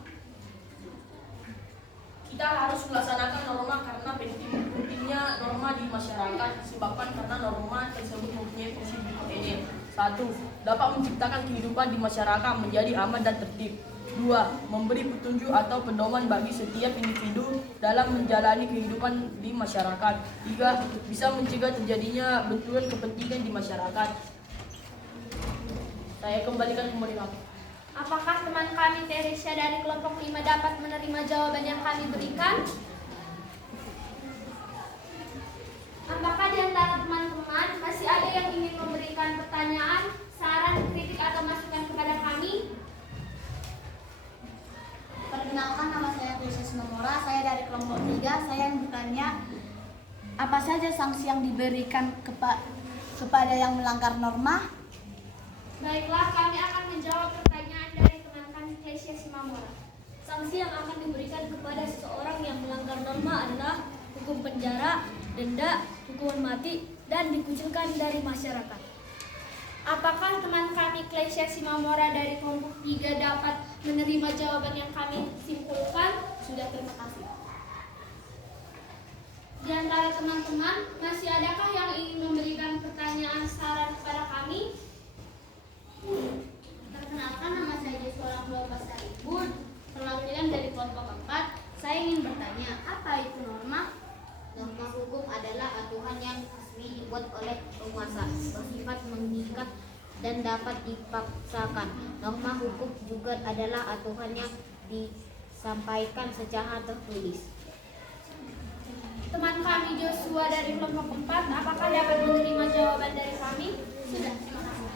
Kita harus melaksanakan norma karena pentingnya norma di masyarakat disebabkan karena norma tersebut mempunyai fungsi berikut ini. 1. Dapat menciptakan kehidupan di masyarakat menjadi aman dan tertib. 2. Memberi petunjuk atau pedoman bagi setiap individu dalam menjalani kehidupan di masyarakat. 3. Bisa mencegah terjadinya benturan kepentingan di masyarakat. Saya kembalikan ke moderator. Apakah teman kami Teresia dari kelompok 5 dapat menerima jawaban yang kami berikan? Apakah di antara teman-teman masih ada yang ingin memberikan pertanyaan, saran, kritik, atau masukan kepada kami? Perkenalkan, nama saya Teresia Sinomora, saya dari kelompok 3. Saya yang bertanya, apa saja sanksi yang diberikan kepada yang melanggar norma? Baiklah, kami akan menjawab pertanyaan dari teman kami Teresia Simamora. Sanksi yang akan diberikan kepada seseorang yang melanggar norma adalah hukum penjara, denda, hukuman mati, dan dikucilkan dari masyarakat. Apakah teman kami Teresia Simamora dari kelompok 3 dapat menerima jawaban yang kami simpulkan? Sudah, terima kasih. Di antara teman-teman, masih adakah yang ingin memberikan pertanyaan saran kepada kami? Perkenalkan, nama saya Jeswara Kelompok Saribun, perwakilan dari kelompok 4. Saya ingin bertanya, apa itu norma? Norma hukum adalah aturan yang resmi dibuat oleh penguasa, bersifat mengikat dan dapat dipaksakan. Norma hukum juga adalah aturan yang disampaikan secara tertulis. Teman kami Joshua dari kelompok 4, apakah dapat menerima jawaban dari kami? Sudah, terima kasih.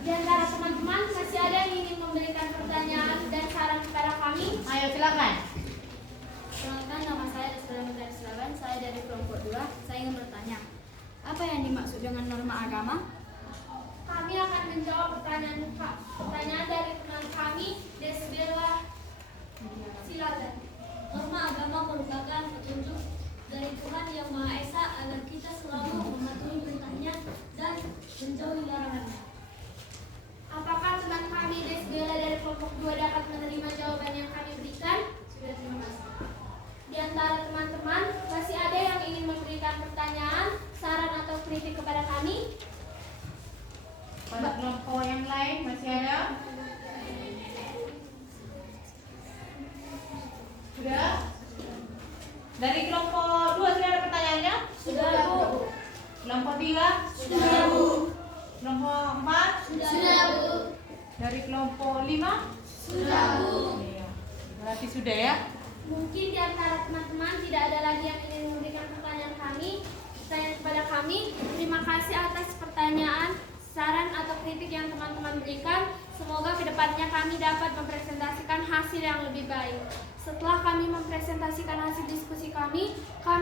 Di antara teman-teman, masih ada yang ingin memberikan pertanyaan dan saran kepada kami? Ayo, silakan. Perkenalkan, nama saya Desra Menteri Selawan, saya dari kelompok 2. Saya ingin bertanya, apa yang dimaksud dengan norma agama? Kami akan menjawab pertanyaan dari teman kami, Desbella. Silakan. Norma agama merupakan petunjuk dari Tuhan Yang Maha Esa agar kita selalu mematuhi perintahnya dan menjauhi larangannya. Apakah teman kami Desbella dari kelompok 2 dapat menerima jawaban yang kami berikan? Sudah, terima kasih. Di antara teman-teman, masih ada yang ingin memberikan pertanyaan, saran, atau kritik kepada kami? Pada kelompok yang lain masih ada? Sudah? Dari kelompok 2 sudah ada pertanyaannya? Sudah, Bu. Kelompok 3? Sudah, Bu. Kelompok 4? Sudah, Bu. Dari kelompok 5? Sudah, Bu. Iya. Berarti sudah ya? Mungkin di antara teman-teman tidak ada lagi yang ingin memberikan pertanyaan kepada kami. Terima kasih atas pertanyaan, saran, atau kritik yang teman-teman berikan. Semoga kedepannya kami dapat mempresentasikan hasil yang lebih baik. Setelah kami mempresentasikan hasil diskusi kami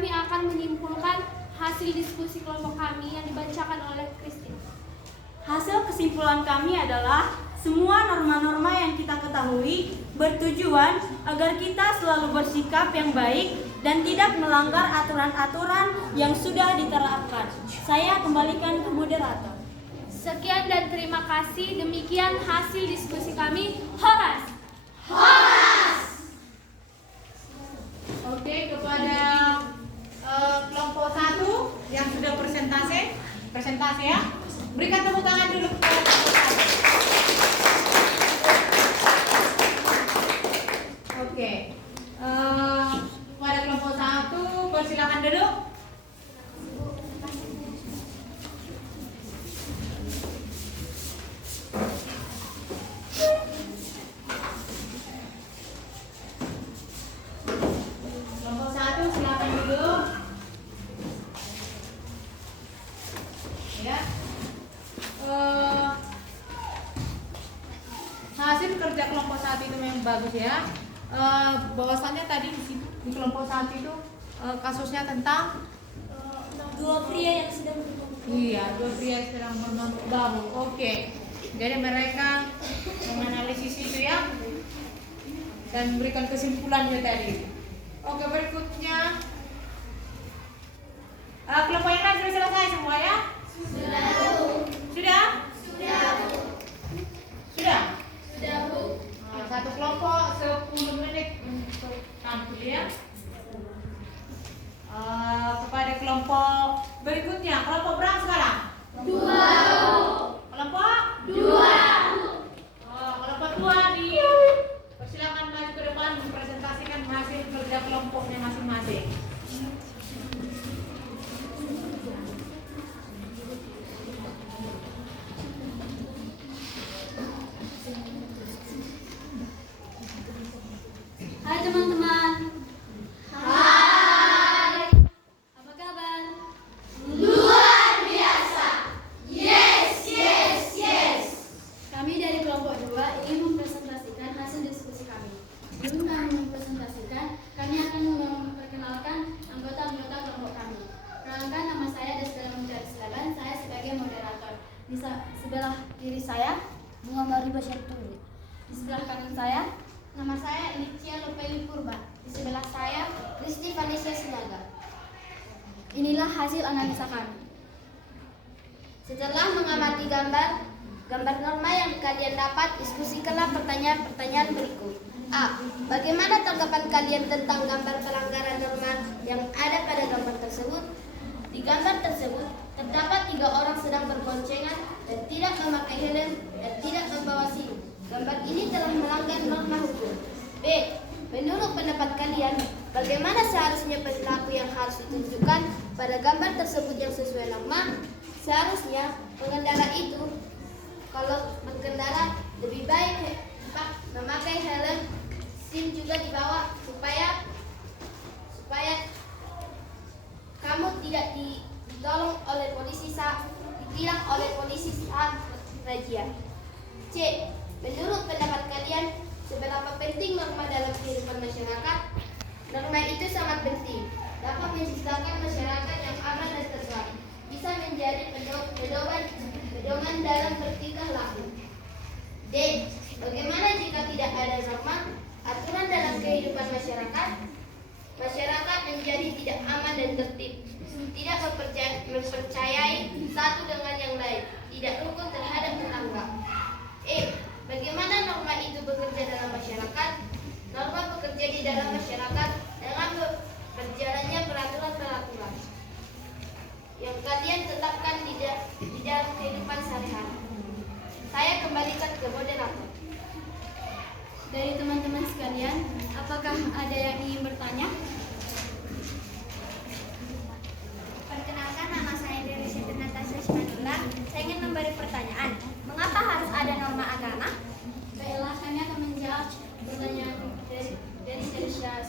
akan menyimpulkan hasil diskusi kelompok kami yang dibacakan oleh Christine. Hasil kesimpulan kami adalah semua norma-norma yang kita ketahui bertujuan agar kita selalu bersikap yang baik dan tidak melanggar aturan-aturan yang sudah diterapkan. Saya kembalikan ke moderator. Sekian dan terima kasih. Demikian hasil diskusi kami. Horas. Oke, kepada kelompok 1 yang sudah presentasi ya. Berikan tepuk tangan dulu kepada kelompok 1. Oke. Kepada kelompok 1 persilakan duduk. Kelompok 1 silakan duduk. Ya. Hasil kerja kelompok 1 itu memang bagus ya. Bahwasannya tadi di kelompok 1 itu kasusnya tentang Dua pria yang sedang berkumpul. iya, 2 pria yang sedang bermabuk. Oke. Jadi mereka menganalisis itu ya dan memberikan kesimpulannya tadi. Oke, berikutnya kelompok yang lain sudah selesai semua ya? Sudah? Bu. Satu kelompok 10 menit untuk tampil ya. Kepada kelompok berikutnya, kelompok berapa sekarang? 2. Kelompok 2. Kelompok 2 persilakan maju ke depan mempresentasikan hasil kerja kelompoknya masing-masing. Hai teman-teman. Hai. Apa kabar? Luar biasa. Yes. Kami dari kelompok 2 ingin mempresentasikan hasil diskusi kami. Sebelum kami mempresentasikan, kami akan memperkenalkan anggota-anggota kelompok kami. Perkenalkan, nama saya Desdera Mencari Silaban, saya sebagai moderator. Di sebelah kiri saya, Bunga Mari Basyaturi. Di sebelah kanan saya, nama saya Inicia Lopeli Purba. Di sebelah saya, Kristi Vanessa Sinaga. Inilah hasil analisa kami. Setelah mengamati gambar norma yang kalian dapat, diskusikanlah pertanyaan-pertanyaan berikut. A. Bagaimana tanggapan kalian tentang gambar pelanggaran norma yang ada pada gambar tersebut? Di gambar tersebut, terdapat 3 orang sedang berboncengan dan tidak memakai helm dan tidak membawa SIM. Gambar ini telah melanggar norma hukum. B. Menurut pendapat kalian, bagaimana seharusnya perilaku yang harus ditunjukkan pada gambar tersebut yang sesuai norma? Seharusnya pengendara itu kalau berkendara lebih baik memakai helm, SIM juga dibawa supaya kamu tidak ditolong oleh ditilang oleh polisi saat razia. C. Menurut pendapat kalian, seberapa penting norma dalam kehidupan masyarakat? Norma itu sangat penting, dapat menciptakan masyarakat yang aman dan tertib, bisa menjadi pedoman dalam bertingkah laku. D. Bagaimana jika tidak ada norma, aturan dalam kehidupan masyarakat? Masyarakat menjadi tidak aman dan tertib, tidak mempercayai satu dengan yang lain, tidak rukun terhadap tetangga. E. Bagaimana norma itu bekerja dalam masyarakat? Norma bekerja di dalam masyarakat dengan berjalannya peraturan-peraturan yang kalian tetapkan di dalam kehidupan sehari-hari. Saya kembalikan ke moderator. Dari teman-teman sekalian, apakah ada yang ingin bertanya? Perkenalkan, nama saya Dewi Siti Natasha Simanula. Saya ingin memberi pertanyaan. Mengapa harus ada norma agama? Baiklah, kami akan menjawab pertanyaan dari Syah.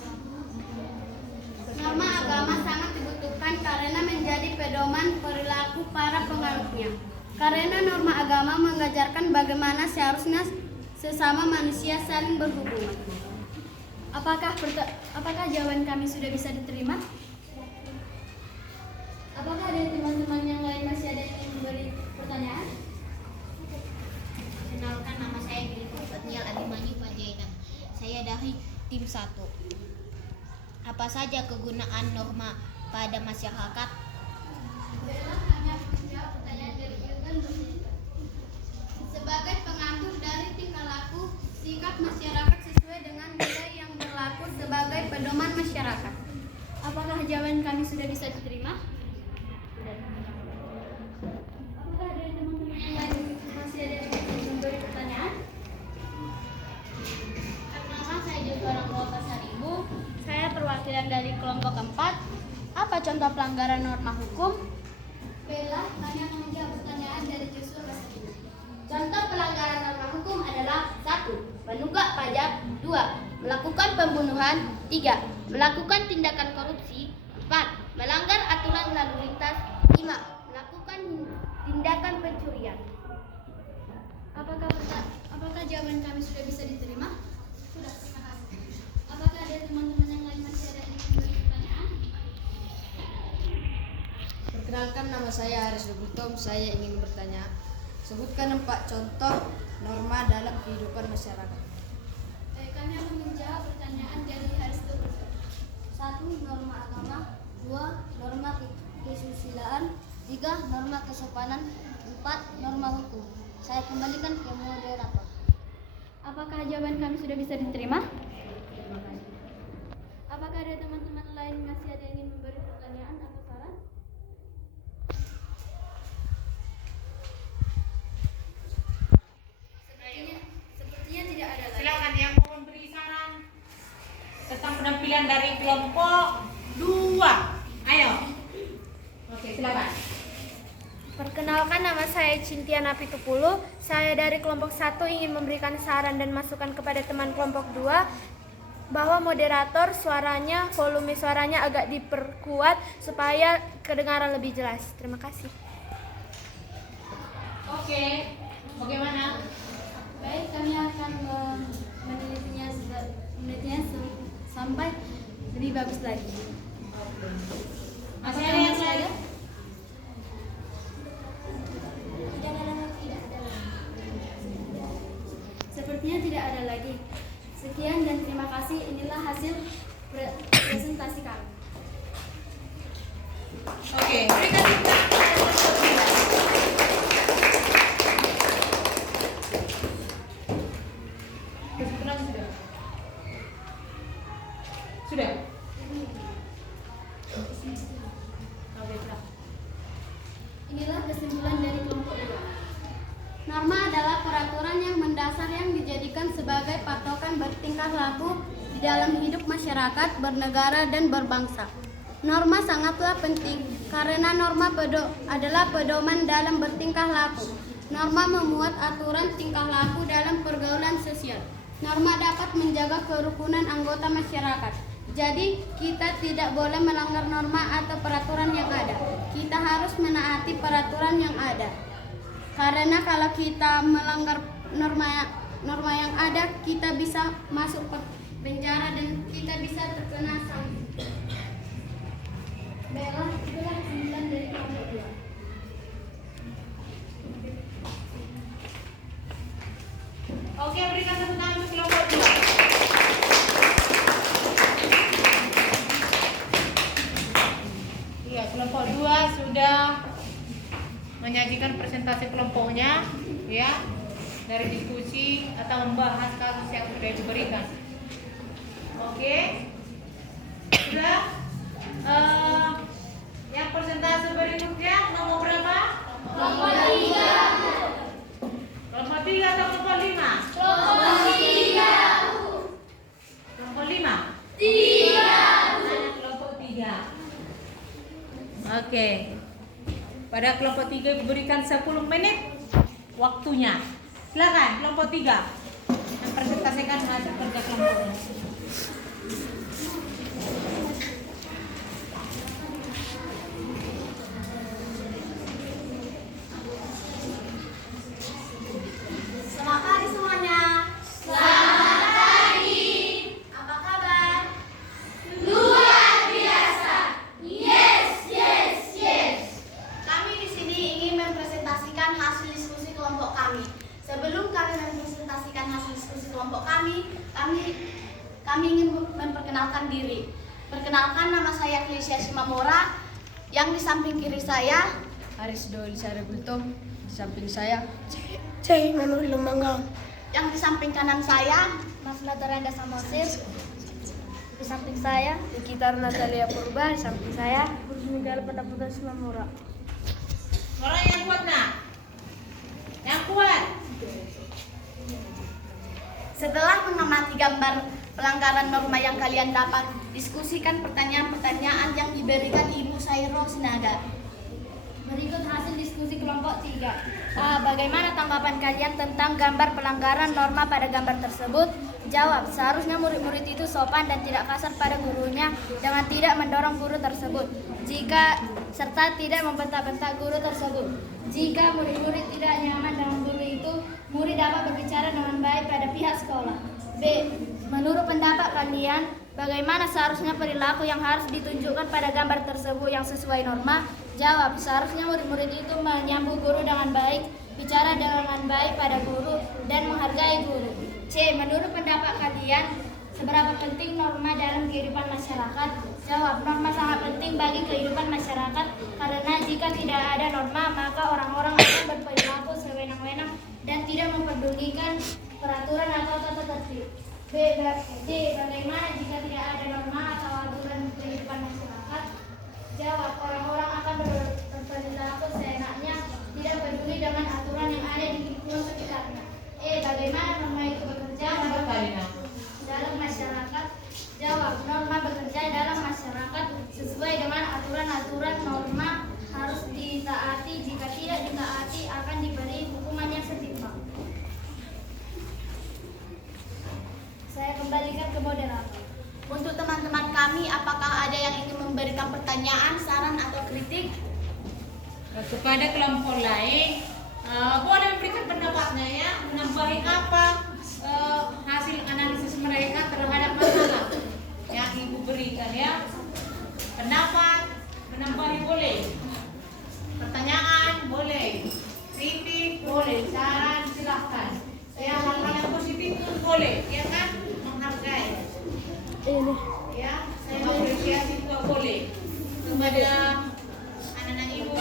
Norma agama sangat dibutuhkan karena menjadi pedoman perilaku para penganutnya. Karena norma agama mengajarkan bagaimana seharusnya sesama manusia saling berhubungan. Apakah jawaban kami sudah bisa diterima? Apakah ada teman-teman yang lain masih ada yang ingin memberi pertanyaan? Kenalkan, nama saya Gilipur Fatnial Abimanyu Panjaitan. Saya dari tim 1. Apa saja kegunaan norma pada masyarakat? Bella hanya menjawab pertanyaan dari Yugan Bersikap. Sebagai pengatur dari tingkah laku, sikap masyarakat sesuai dengan nilai yang berlaku sebagai pedoman masyarakat. Apakah jawaban kami sudah bisa diterima? Apakah ada teman-teman yang lain masih ada yang ingin memberi pertanyaan? Perkenalkan, saya juga orang tua Pasar Ibu. Saya perwakilan dari kelompok 4. Apa contoh pelanggaran norma hukum? Bella hanya menjawab pertanyaan dari Joshua Pasar Ibu. Contoh pelanggaran norma hukum adalah 1. Menunggak pajak. 2. Melakukan pembunuhan. 3. Melakukan tindakan korupsi. 4. Melanggar aturan lalu lintas. 5. Melakukan tindakan pencurian. Apakah jawaban kami sudah bisa diterima? Sudah, terima kasih. Apakah ada teman-teman yang lain masih ada yang ingin memberi pertanyaan? Perkenalkan, nama saya Aris Lubutom. Saya ingin bertanya, sebutkan 4 contoh norma dalam kehidupan masyarakat. Kami akan menjawab pertanyaan dari Haris Lubutom. 1. Norma agama. 2. Norma kesusilaan. 3. Norma kesopanan. 4. Norma hukum. Saya kembalikan ke moderator. Apakah jawaban kami sudah bisa diterima? Apakah ada teman-teman lain masih ada yang ingin memberi pertanyaan atau saran? Sepertinya tidak ada lagi. Silakan yang mau memberi saran tentang penampilan dari kelompok 2. Ayo. Oke, silakan. Perkenalkan, nama saya Cintiana Pitupulu. Saya dari kelompok 1 ingin memberikan saran dan masukan kepada teman kelompok 2 bahwa moderator volume suaranya agak diperkuat supaya kedengaran lebih jelas. Terima kasih. Oke, bagaimana? Baik, kami akan menelitinya sampai lebih bagus lagi. Masih ada yang lain? Sepertinya tidak ada lagi. Sekian dan terima kasih. Inilah hasil presentasi kami. Oke, berikan tepuk tangan. Kesimpulan sudah. Sudah. Inilah kesimpulan dari kelompok 2. Norma adalah peraturan yang mendasar yang dijadikan sebagai patokan bertingkah laku di dalam hidup masyarakat, bernegara, dan berbangsa. Norma sangatlah penting karena norma adalah pedoman dalam bertingkah laku. Norma memuat aturan tingkah laku dalam pergaulan sosial. Norma dapat menjaga kerukunan anggota masyarakat. Jadi, kita tidak boleh melanggar norma atau peraturan yang ada. Kita harus menaati peraturan yang ada. Karena kalau kita melanggar norma yang ada, kita bisa masuk penjara dan kita bisa terkena sanksi. Bella, itulah kesimpulan dari kelompok 2. Oke, berikan tepuk tangan untuk kelompok 2. Iya, kelompok 2 sudah menyajikan presentasi kelompoknya, ya, dari diskusi atau membahas kasus yang sudah diberikan. Oke, sudah. Yang persentase berikutnya nomor berapa? Kelompok 3. Kelompok 3 atau kelompok 5? Kelompok 3. Kelompok 5? 3. Mana kelompok 3? Oke. Pada kelompok 3 diberikan 10 menit waktunya. Silakan kelompok 3 mempresentasikan hasil kerja kelompoknya. Selamat pagi semuanya. Selamat pagi. Apa kabar? Luar biasa. Yes, yes, yes. kami. Sebelum kami mempresentasikan hasil diskusi kelompok kami ingin memperkenalkan diri. Perkenalkan, nama saya Klisia Simamora. Yang di samping kiri saya Aris Doil Sarebultom, di samping saya Cai Manuri Lemanggang. Yang di samping kanan saya Mas Nataranda Samosir. Di samping saya Nikita Natalia Purba. Di samping saya Miguel Pendaputan Simamora. Suara yang kuat nak. Yang kuat. Setelah mengamati gambar pelanggaran norma yang kalian dapat, diskusikan pertanyaan-pertanyaan yang diberikan Ibu Sairo Sinaga. Berikut hasil diskusi kelompok 3. Bagaimana tanggapan kalian tentang gambar pelanggaran norma pada gambar tersebut? Jawab, seharusnya murid-murid itu sopan dan tidak kasar pada gurunya dengan tidak mendorong guru tersebut. Serta tidak membentak-bentak guru tersebut. Jika murid-murid tidak nyaman dengan guru itu, murid dapat berbicara dengan baik pada pihak sekolah. B. Menurut pendapat kalian, bagaimana seharusnya perilaku yang harus ditunjukkan pada gambar tersebut yang sesuai norma? Jawab, seharusnya murid-murid itu menyambut guru dengan baik, bicara dengan baik pada guru, dan menghargai guru. C. Menurut pendapat kalian, seberapa penting norma dalam kehidupan masyarakat? Jawab, norma sangat penting bagi kehidupan masyarakat karena jika tidak ada norma, maka orang-orang akan berperilaku sewenang-wenang dan tidak mempedulikan peraturan atau tata tertib. B. Bagaimana jika tidak ada norma atau aturan kehidupan masyarakat? Jawab, orang-orang akan berperilaku seenaknya, tidak peduli dengan aturan yang ada di lingkungan sekitarnya. Bagaimana norma itu bekerja dalam masyarakat? Jawab, norma bekerja dalam masyarakat sesuai dengan aturan-aturan. Norma harus ditaati, jika tidak ditaati akan diberi hukuman yang setimpal. Saya kembalikan ke moderator. Untuk teman-teman kami, apakah ada yang ingin memberikan pertanyaan, saran, atau kritik? Kepada kelompok lain, boleh memberikan pendapatnya ya, menambahi apa hasil analisis mereka terhadap masalah yang Ibu berikan ya. Pendapat, menambahi boleh, pertanyaan boleh, kritik boleh, saran silahkan. Ya, hal-hal yang positif pun boleh, ya kan? Menghargai. Ya, saya apresiasi juga boleh kepada anak-anak Ibu.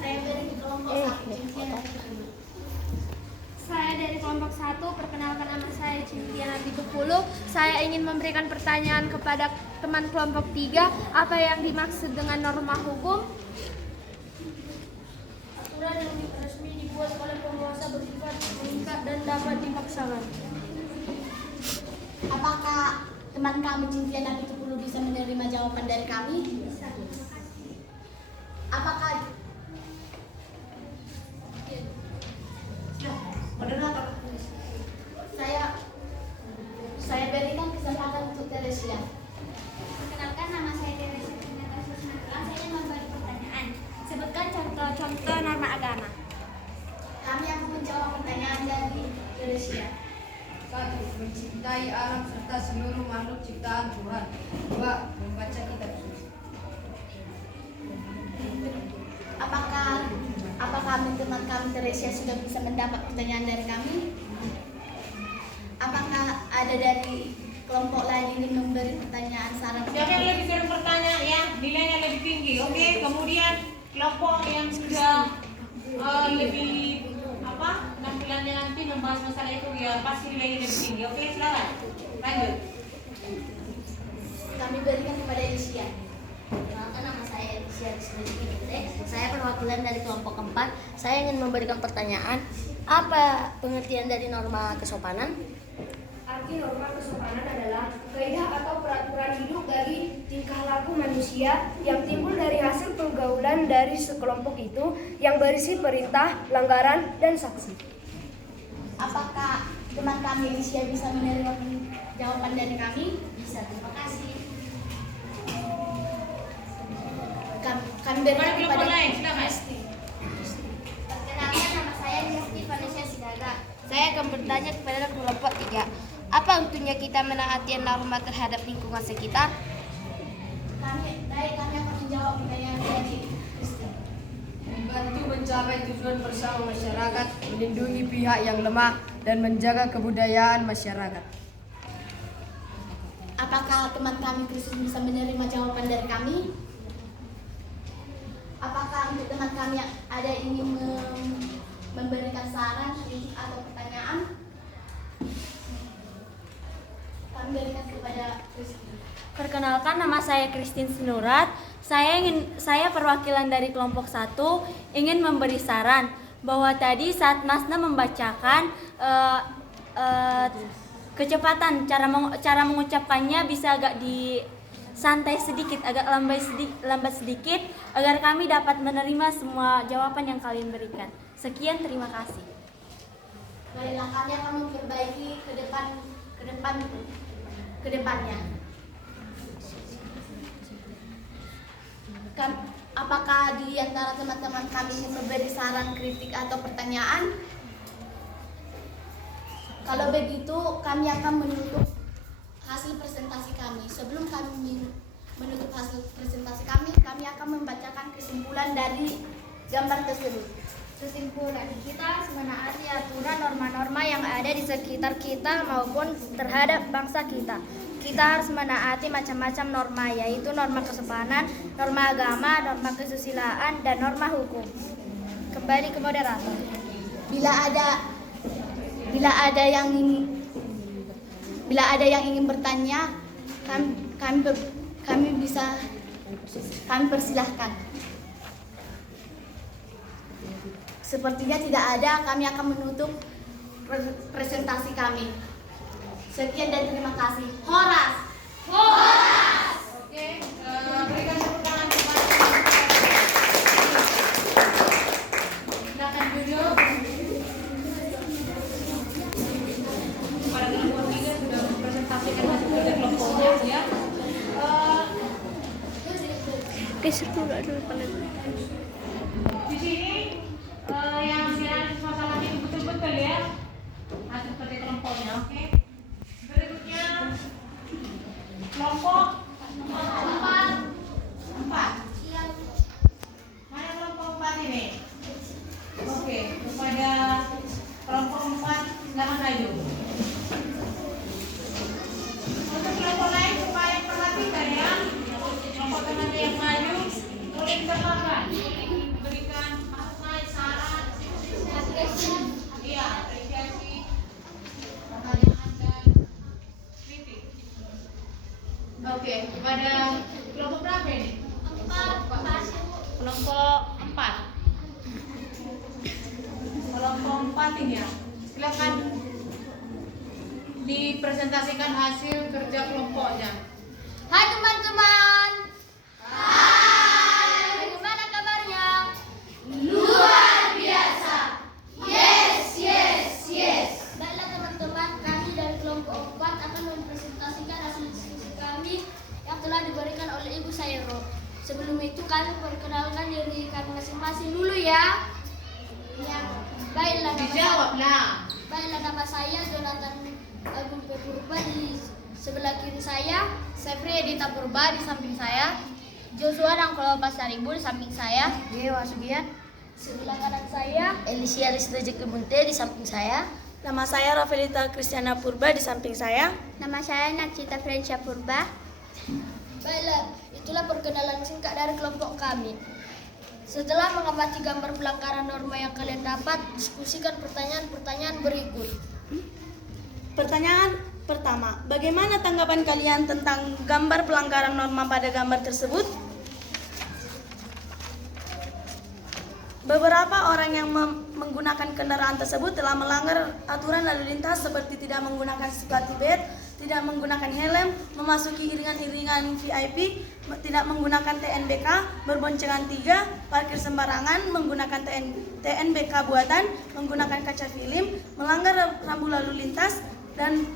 Saya beri kelompok Saya dari kelompok 1, perkenalkan nama saya Cynthia Nabitupulu. Saya ingin memberikan pertanyaan kepada teman kelompok 3, apa yang dimaksud dengan norma hukum? Aturan yang resmi dibuat oleh penguasa bersifat mengikat dan dapat dipaksakan. Apakah teman kami Cynthia Nabitupulu bisa menerima jawaban dari kami? Bisa. Apakah moderator? Saya berikan kesempatan untuk Teresia. Perkenalkan, nama saya Teresia. Saya ingin memberi pertanyaan. Sebutkan contoh-contoh norma agama. Kami akan menjawab pertanyaan dari Teresia. 1. Mencintai alam serta seluruh makhluk ciptaan Tuhan. 2. Membaca kitab suci. Apakah teman kami Teresia sudah bisa mendapat pertanyaan dari kami? Apakah ada dari kelompok lain ingin memberi pertanyaan, saran? Siapa yang lebih sering bertanya ya, nilainya lebih tinggi. Oke, kemudian kelompok yang sudah lebih penampilannya nanti membahas masalah itu ya pasti nilainya lebih tinggi. Oke, silakan lanjut. Kami berikan kepada Elisia. Perkenalkan, nama saya Elisia Rizky. Saya perwakilan dari kelompok 4. Saya ingin memberikan pertanyaan, apa pengertian dari norma kesopanan? Arti norma kesopanan adalah kaidah atau peraturan hidup dari tingkah laku manusia yang timbul dari hasil pergaulan dari sekelompok itu yang berisi perintah, pelanggaran, dan sanksi. Apakah teman kami Elisia bisa menerima jawaban dari kami? Bisa, terima kasih. Kami berikan kepada lain, silakan. Perkenalkan, nama saya Kristi Vanessa Sidaga. Saya akan bertanya kepada kelompok 3. Apa untungnya kita menaati norma terhadap lingkungan sekitar? Kami akan menjawab pertanyaan dari Kristi. Membantu mencapai tujuan bersama masyarakat, melindungi pihak yang lemah, dan menjaga kebudayaan masyarakat. Apakah teman kami Kristen bisa menerima jawaban dari kami? Apakah untuk teman kami yang ada ingin memberikan saran, kritik atau pertanyaan? Kami berikan kepada Kristen. Perkenalkan, nama saya Christine Sinurat. Saya perwakilan dari kelompok 1 ingin memberi saran bahwa tadi saat Masna membacakan kecepatan cara mengucapkannya bisa agak santai sedikit, agak lambat sedikit agar kami dapat menerima semua jawaban yang kalian berikan. Sekian, terima kasih. Baiklah, kami akan memperbaiki ke depannya. Apakah di antara teman-teman kami ingin memberi saran, kritik atau pertanyaan? Kalau begitu, kami akan menutup hasil presentasi kami. Sebelum kami menutup hasil presentasi kami akan membacakan kesimpulan dari gambar tersebut. Kesimpulan, kita harus menaati aturan norma-norma yang ada di sekitar kita maupun terhadap bangsa kita. Kita harus menaati macam-macam norma, yaitu norma kesopanan, norma agama, norma kesusilaan, dan norma hukum. Kembali ke moderator. Bila ada yang ingin bertanya, kami persilahkan. Sepertinya tidak ada, kami akan menutup presentasi kami. Sekian dan terima kasih. Horas. Oke, berikan tepuk tangan kepada silakan duduk. Pada kelompok 3 sudah mempresentasikan hasil kerja kelompoknya ya. Geser dulu paling. Di sini yang dianalisis masalahnya itu betul-betul ya hasil kerja kelompoknya, oke? Berikutnya kelompok 4. Mana kelompok 4 ini? Oke, kepada kelompok 4 silakan maju. Untuk kelompok lain supaya perhatikan ya. Kelompok temannya yang maju boleh ditambahkan, berikan masukan, saran, iya, apresiasi, pertanyaan dan kritik. Oke, kepada kelompok berapa ini? 4. Kelompok 4. Kelompok 4 ini ya. Silakan dipresentasikan hasil kerja kelompoknya. Hai teman-teman. Hai. Bagaimana kabarnya? Luar biasa. Yes. Baiklah teman-teman, kami dari kelompok 4 akan mempresentasikan hasil diskusi kami yang telah diberikan oleh Ibu Sairo. Sebelum itu kami perkenalkan diri kami masing-masing dulu ya. Baiklah, nama saya Jonathan Agung Purba, di sebelah kiri saya Sefri Edita Purba di samping saya, Joshua Nangkolo Pasaribu di samping saya, Dewa Sugian. sebelah kanan saya Elisia Rizda Jekemunte di samping saya. Nama saya Rafelita Kristiana Purba di samping saya. Nama saya Nakcita Frensya Purba. Baiklah, itulah perkenalan singkat dari kelompok kami. Setelah mengamati gambar pelanggaran norma yang kalian dapat, diskusikan pertanyaan-pertanyaan berikut. Pertanyaan pertama, bagaimana tanggapan kalian tentang gambar pelanggaran norma pada gambar tersebut? Beberapa orang yang menggunakan kendaraan tersebut telah melanggar aturan lalu lintas seperti tidak menggunakan safety belt, tidak menggunakan helm, memasuki iringan-iringan VIP, tidak menggunakan TNBK, berboncengan 3, parkir sembarangan, menggunakan TNBK buatan, menggunakan kaca film, melanggar rambu lalu lintas, dan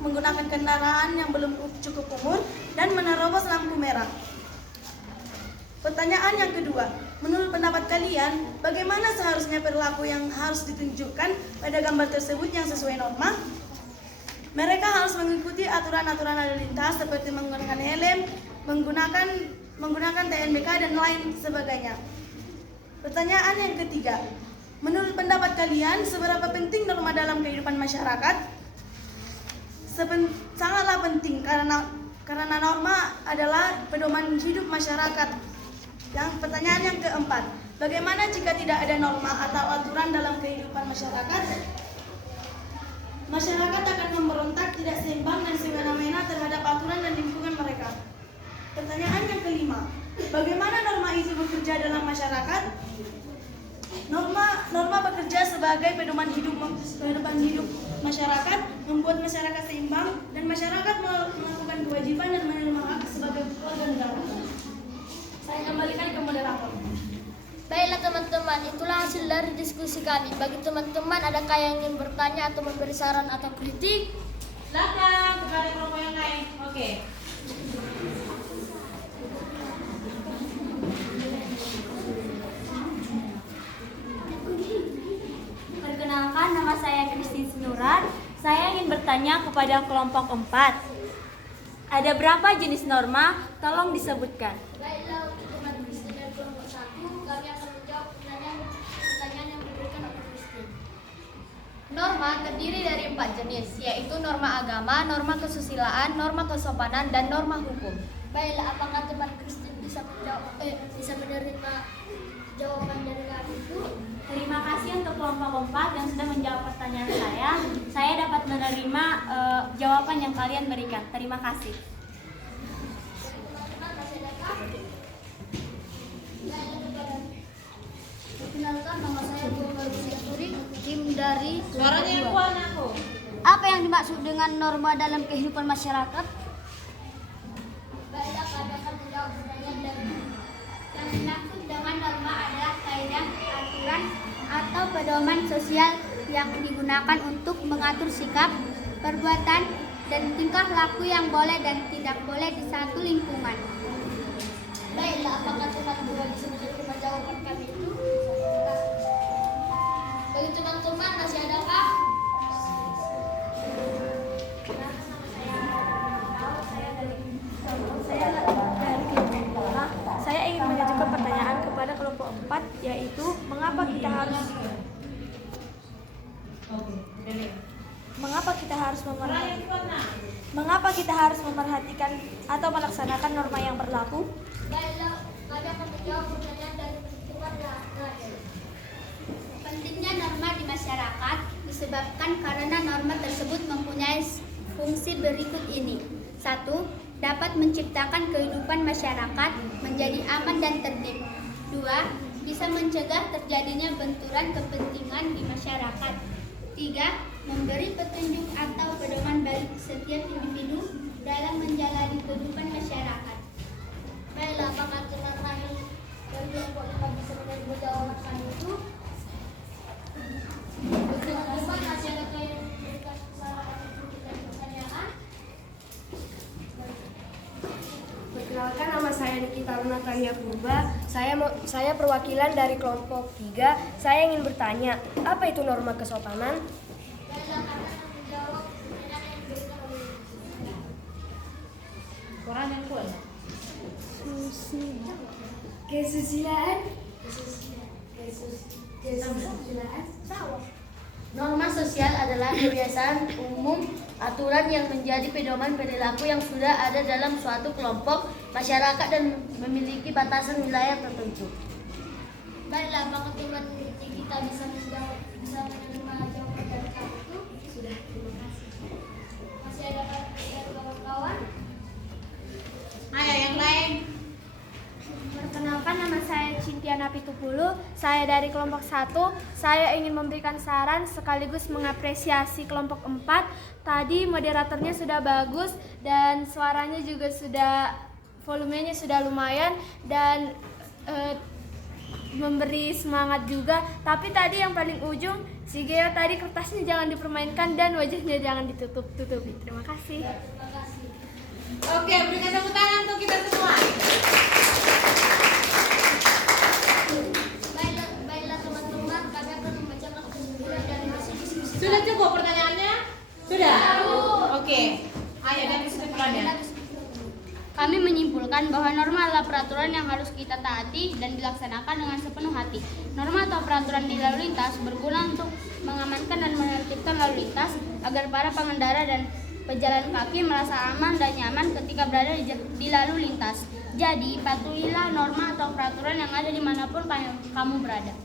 menggunakan kendaraan yang belum cukup umur, dan menerobos lampu merah. Pertanyaan yang kedua, menurut pendapat kalian, bagaimana seharusnya perilaku yang harus ditunjukkan pada gambar tersebut yang sesuai norma? Mereka harus mengikuti aturan-aturan lalu lintas seperti menggunakan helm, menggunakan TNBK dan lain sebagainya. Pertanyaan yang ketiga, menurut pendapat kalian, seberapa penting norma dalam kehidupan masyarakat? Sangatlah penting karena norma adalah pedoman hidup masyarakat. Yang pertanyaan yang keempat, bagaimana jika tidak ada norma atau aturan dalam kehidupan masyarakat? Masyarakat akan memberontak, tidak seimbang dan semena-mena terhadap aturan dan lingkungan mereka. Pertanyaan yang kelima, bagaimana norma itu bekerja dalam masyarakat? Norma bekerja sebagai pedoman hidup masyarakat, membuat masyarakat seimbang dan masyarakat melakukan kewajiban dan menerima hak sebagai warga negara. Saya kembalikan ke moderator. Baiklah teman-teman, itulah hasil dari diskusi kami. Bagi teman-teman, adakah yang ingin bertanya atau memberi saran atau kritik? Silakan kepada kelompok yang lain. Oke. Perkenalkan, nama saya Christine Sinuran. Saya ingin bertanya kepada kelompok 4. Ada berapa jenis norma? Tolong disebutkan. Baiklah, untuk teman Christine dari kelompok 1, kami akan menjawab pertanyaan yang diberikan oleh Christine. Norma terdiri dari 4 jenis, yaitu norma agama, norma kesusilaan, norma kesopanan, dan norma hukum. Baiklah, apakah teman Christine bisa menerima jawaban dari kami itu? Terima kasih untuk kelompok 4 yang sudah menjawab pertanyaan saya. Saya dapat menerima jawaban yang kalian berikan. Terima kasih. Perkenalkan, nama saya Muhammad Syafuri, tim dari Suaranya yang kuat aku. Apa yang dimaksud dengan norma dalam kehidupan masyarakat? Baiklah, kami akan menjawab pertanyaan dari yang dimaksud dengan norma adalah kaidah, aturan, atau pedoman sosial yang digunakan untuk mengatur sikap, perbuatan, dan tingkah laku yang boleh dan tidak boleh di satu lingkungan. Baiklah, apakah teman-teman bisa menerima jawaban kami itu? Bagi teman-teman, masih adakah? Saya ingin mengajukan pertanyaan kepada kelompok 4, yaitu mengapa kita harus memerhatikan atau melaksanakan norma yang berlaku? Baiklah, kami akan menjawab pertanyaan dari teman Rahel. Pentingnya norma di masyarakat disebabkan karena norma tersebut mempunyai fungsi berikut ini. 1. Dapat menciptakan kehidupan masyarakat menjadi aman dan tertib. 2. Bisa mencegah terjadinya benturan kepentingan di masyarakat. 3. Memberi petunjuk atau pedoman bagi setiap individu dalam menjalani kehidupan masyarakat. Baiklah, apakah teman Rahel dari kelompok 5 bisa menerima jawaban kami itu? Teman-teman, masih ada yang memberikan saran atau kritik dari pertanyaan? Perkenalkan, nama saya Nikita Lunatania Purba. Saya perwakilan dari kelompok 3. Saya ingin bertanya, apa itu norma kesopanan? Suaranya yang kuat. Kesusilaan. Norma sosial adalah kebiasaan umum, aturan yang menjadi pedoman perilaku yang sudah ada dalam suatu kelompok masyarakat dan memiliki batasan wilayah tertentu. Baiklah, apakah teman kita bisa menerima jawaban dari kamu itu? Sudah, terima kasih. Masih ada kawan-kawan? Ayo yang lain. Perkenalkan, nama saya Cintiana Pitupulu. Saya dari kelompok 1. Saya ingin memberikan saran sekaligus mengapresiasi kelompok 4. Tadi moderatornya sudah bagus dan suaranya juga volumenya sudah lumayan dan memberi semangat juga. Tapi tadi yang paling ujung, si Geo tadi kertasnya jangan dipermainkan dan wajahnya jangan ditutup-tutupi. Terima kasih. Oke, berikan tepuk tangan untuk kita semua. Baiklah teman-teman, kami akan membacakan kesimpulan dari hasil diskusi. Sudah cukup pertanyaannya? Sudah? Oke. Ayo dari kesimpulannya. Kami menyimpulkan bahwa norma adalah peraturan yang harus kita taati dan dilaksanakan dengan sepenuh hati. Norma atau peraturan di lalu lintas berguna untuk mengamankan dan menertibkan lalu lintas agar para pengendara dan pejalan kaki merasa aman dan nyaman ketika berada di lalu lintas. Jadi, patuhilah norma atau peraturan yang ada dimanapun kamu berada.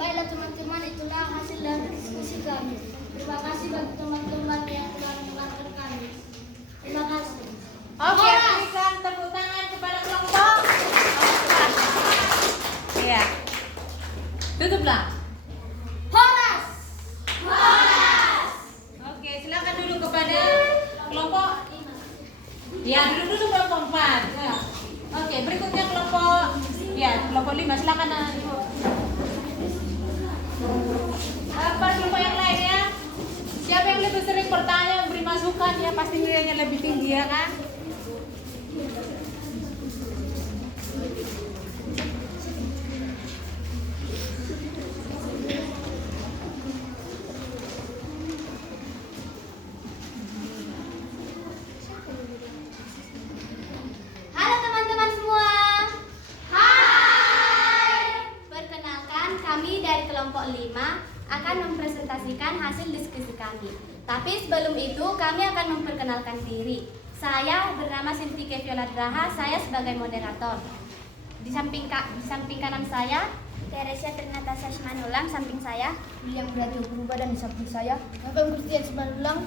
Baiklah teman-teman, itulah hasil dari diskusi kami. Terima kasih bagi teman-teman yang telah mendengarkan kami. Terima kasih. Oke, berikan tepuk tangan kepada kelompok. Iya. Tutuplah. Horas. Oke, silakan duduk kepada kelompok. Ya, duduk kelompok 4. Ya. Oke, berikutnya kelompok 5. Silakan. Apa kelompok yang lain ya? Siapa yang lebih sering bertanya, memberi masukan ya pasti nilainya lebih tinggi ya kan? Halo teman-teman semua. Hai. Perkenalkan, kami dari kelompok 5 akan mempresentasikan hasil diskusi kami. Tapi sebelum itu kami akan memperkenalkan diri. Saya bernama Sinti Viola Draha, saya sebagai moderator. Di samping kanan saya Teresia Trinata Sasmanulang, samping saya William Brajo Purba, dan di samping saya Bapak Gustian Sasmanulang.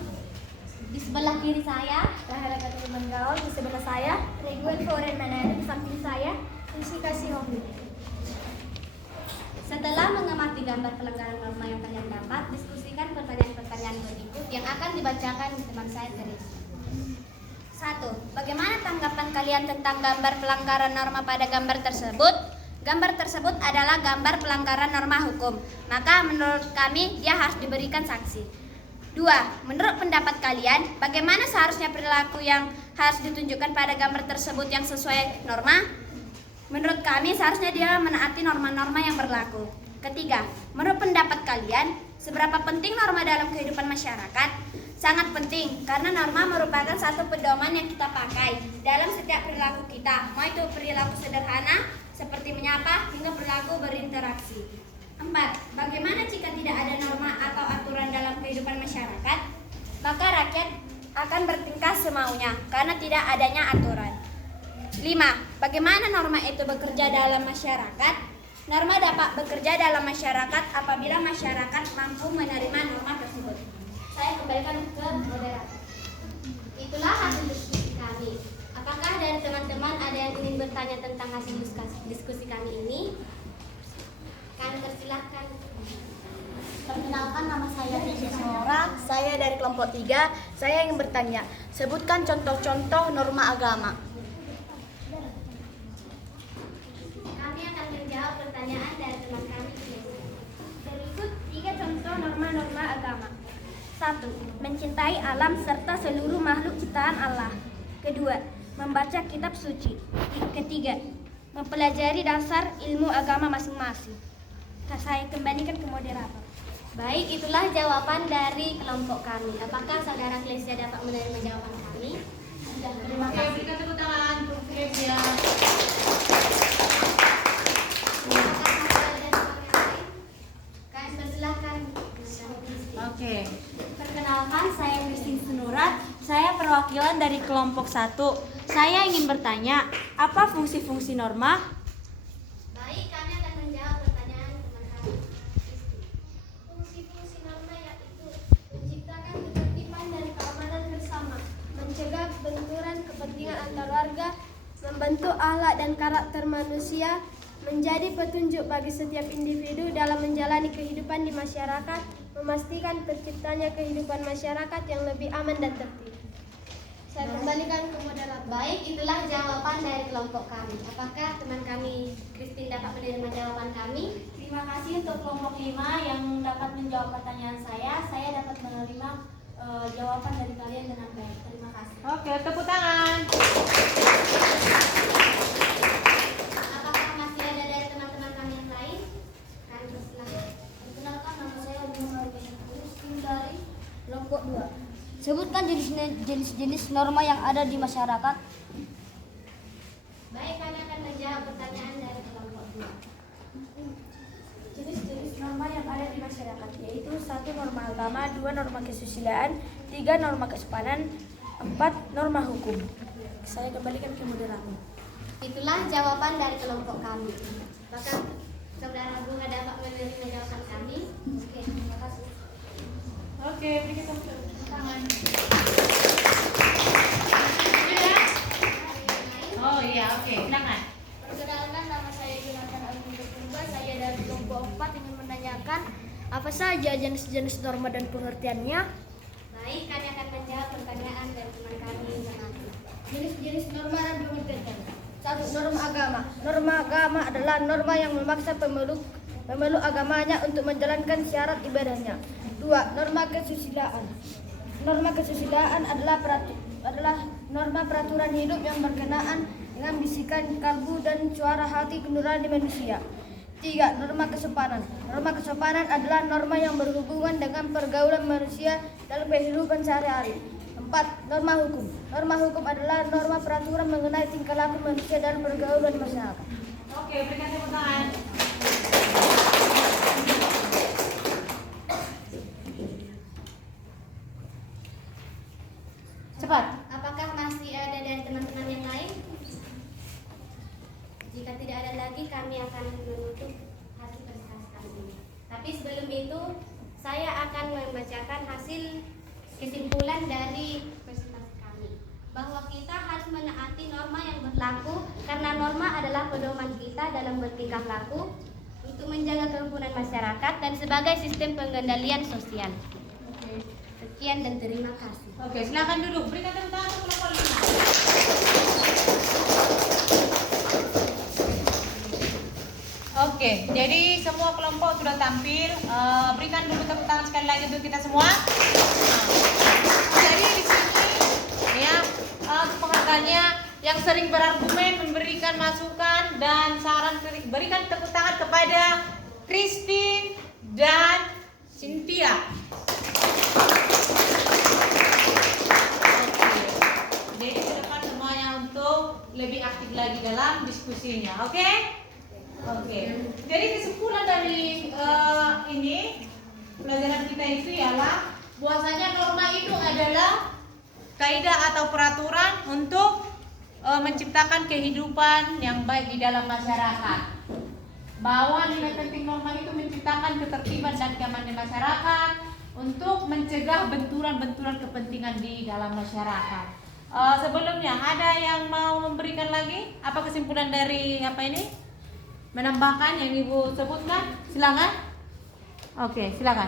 Di sebelah kiri saya Rahela Katuliman Gaul, di sebelah saya Reguan Foren Manado, di samping saya Isi Kasih Hobi. Setelah mengamati gambar pelanggaran norma yang kalian dapat, diskusikan pertanyaan-pertanyaan berikut yang akan dibacakan teman saya Teresia. 1. Bagaimana tanggapan kalian tentang gambar pelanggaran norma pada gambar tersebut? Gambar tersebut adalah gambar pelanggaran norma hukum, maka menurut kami dia harus diberikan sanksi. 2. Menurut pendapat kalian, bagaimana seharusnya perilaku yang harus ditunjukkan pada gambar tersebut yang sesuai norma? Menurut kami seharusnya dia menaati norma-norma yang berlaku. 3. Menurut pendapat kalian, seberapa penting norma dalam kehidupan masyarakat? Sangat penting, karena norma merupakan satu pedoman yang kita pakai dalam setiap perilaku kita, mau itu perilaku sederhana seperti menyapa hingga perilaku berinteraksi. 4. Bagaimana jika tidak ada norma atau aturan dalam kehidupan masyarakat? Maka rakyat akan bertingkah semaunya karena tidak adanya aturan. 5. Bagaimana norma itu bekerja dalam masyarakat? Norma dapat bekerja dalam masyarakat apabila masyarakat mampu menerima norma tersebut. Saya kembalikan ke moderator. Itulah hasil diskusi kami. Apakah dari teman-teman ada yang ingin bertanya tentang hasil diskusi kami ini? Kami persilahkan. Perkenalkan, nama saya Rizky Sonora, saya dari kelompok 3. Saya ingin bertanya, sebutkan contoh-contoh norma agama. Kami akan menjawab pertanyaan dari teman kami. Berikut 3 contoh norma-norma agama. 1. Mencintai alam serta seluruh makhluk ciptaan Allah. 2. Membaca kitab suci. 3. Mempelajari dasar ilmu agama masing-masing. Saya kembalikan ke moderator. Baik, itulah jawaban dari kelompok kami. Apakah saudara Klesia dapat menerima jawaban kami? Terima kasih. Oke, berikan tepuk tangan untuk Klesia. Kalian persilahkan. Oke. Perkenalkan, saya Christine Sunurat. Saya perwakilan dari kelompok 1. Saya ingin bertanya, apa fungsi-fungsi norma? Baik, kami akan menjawab pertanyaan teman kami. Fungsi-fungsi norma yaitu menciptakan ketertiban dan keamanan bersama, mencegah benturan kepentingan antar warga, membentuk akhlak dan karakter manusia, menjadi petunjuk bagi setiap individu dalam menjalani kehidupan di masyarakat, memastikan terciptanya kehidupan masyarakat yang lebih aman dan tertib. Saya kembalikan ke moderator. Baik, itulah jawaban dari kelompok kami. Apakah teman kami Christine dapat menerima jawaban kami? Terima kasih untuk kelompok 5 yang dapat menjawab pertanyaan saya. Saya dapat menerima jawaban dari kalian dengan baik. Terima kasih. Oke, tepuk tangan. Apakah masih ada dari teman-teman kami yang lain? Kami persilahkan. Perkenalkan, nama saya Bima Ruben dari kelompok 2. Sebutkan jenis-jenis norma yang ada di masyarakat. Baik, kami akan menjawab pertanyaan dari kelompok 2. Jenis-jenis norma yang ada di masyarakat yaitu 1. Norma agama, 2. Norma kesusilaan, 3. Norma kesopanan, 4. Norma hukum. Saya kembalikan ke moderator. Itulah jawaban dari kelompok kami. Maka saudara Bunga dapat menerima jawaban kami. Oke, terima kasih. Oke, beri kita tepuk tangan. Oh iya, oke, silakan. Perkenalkan, nama saya Jonathan Agung Purba. Saya dari kelompok 4 ingin menanyakan apa saja jenis-jenis norma dan pengertiannya. Baik, kami akan menjawab pertanyaan dari teman kami yang nanti. Jenis-jenis norma dan pengertiannya. 1. Norma agama. Norma agama adalah norma yang memaksa pemeluk agamanya untuk menjalankan syarat ibadahnya. 2. Norma kesusilaan. Norma kesusilaan adalah norma peraturan hidup yang berkenaan dengan bisikan kalbu dan suara hati nurani manusia. 3. Norma kesopanan. Norma kesopanan adalah norma yang berhubungan dengan pergaulan manusia dalam kehidupan sehari-hari. 4. Norma hukum. Norma hukum adalah norma peraturan mengenai tingkah laku manusia dalam pergaulan masyarakat. Oke, berikan tepuk tangan. Cepat. Apakah masih ada dari teman-teman yang lain? Jika tidak ada lagi, kami akan menutup hasil presentasi kami ini. Tapi sebelum itu, saya akan membacakan hasil kesimpulan dari presentasi kami, bahwa kita harus menaati norma yang berlaku karena norma adalah pedoman kita dalam bertingkah laku untuk menjaga kerukunan masyarakat dan sebagai sistem pengendalian sosial. Sekian dan terima kasih. Oke, silakan duduk. Berikan tepuk tangan untuk kelompok 5. Oke, jadi semua kelompok sudah tampil. Berikan dulu tepuk tangan sekali lagi untuk kita semua. Jadi di sini ya penghargaannya yang sering berargumen, memberikan masukan dan saran, berikan tepuk tangan kepada Christine dan Cynthia. Jadi ke depan semuanya untuk lebih aktif lagi dalam diskusinya, oke? Oke. Jadi kesimpulan dari ini pelajaran kita itu ialah bahwasanya norma itu adalah kaidah atau peraturan untuk menciptakan kehidupan yang baik di dalam masyarakat. Bahwa nilai penting norma itu menciptakan ketertiban dan keamanan di masyarakat untuk mencegah benturan-benturan kepentingan di dalam masyarakat. Sebelumnya ada yang mau memberikan lagi apa kesimpulan dari apa ini? Menambahkan yang Ibu sebutkan? Silakan. Oke, silakan.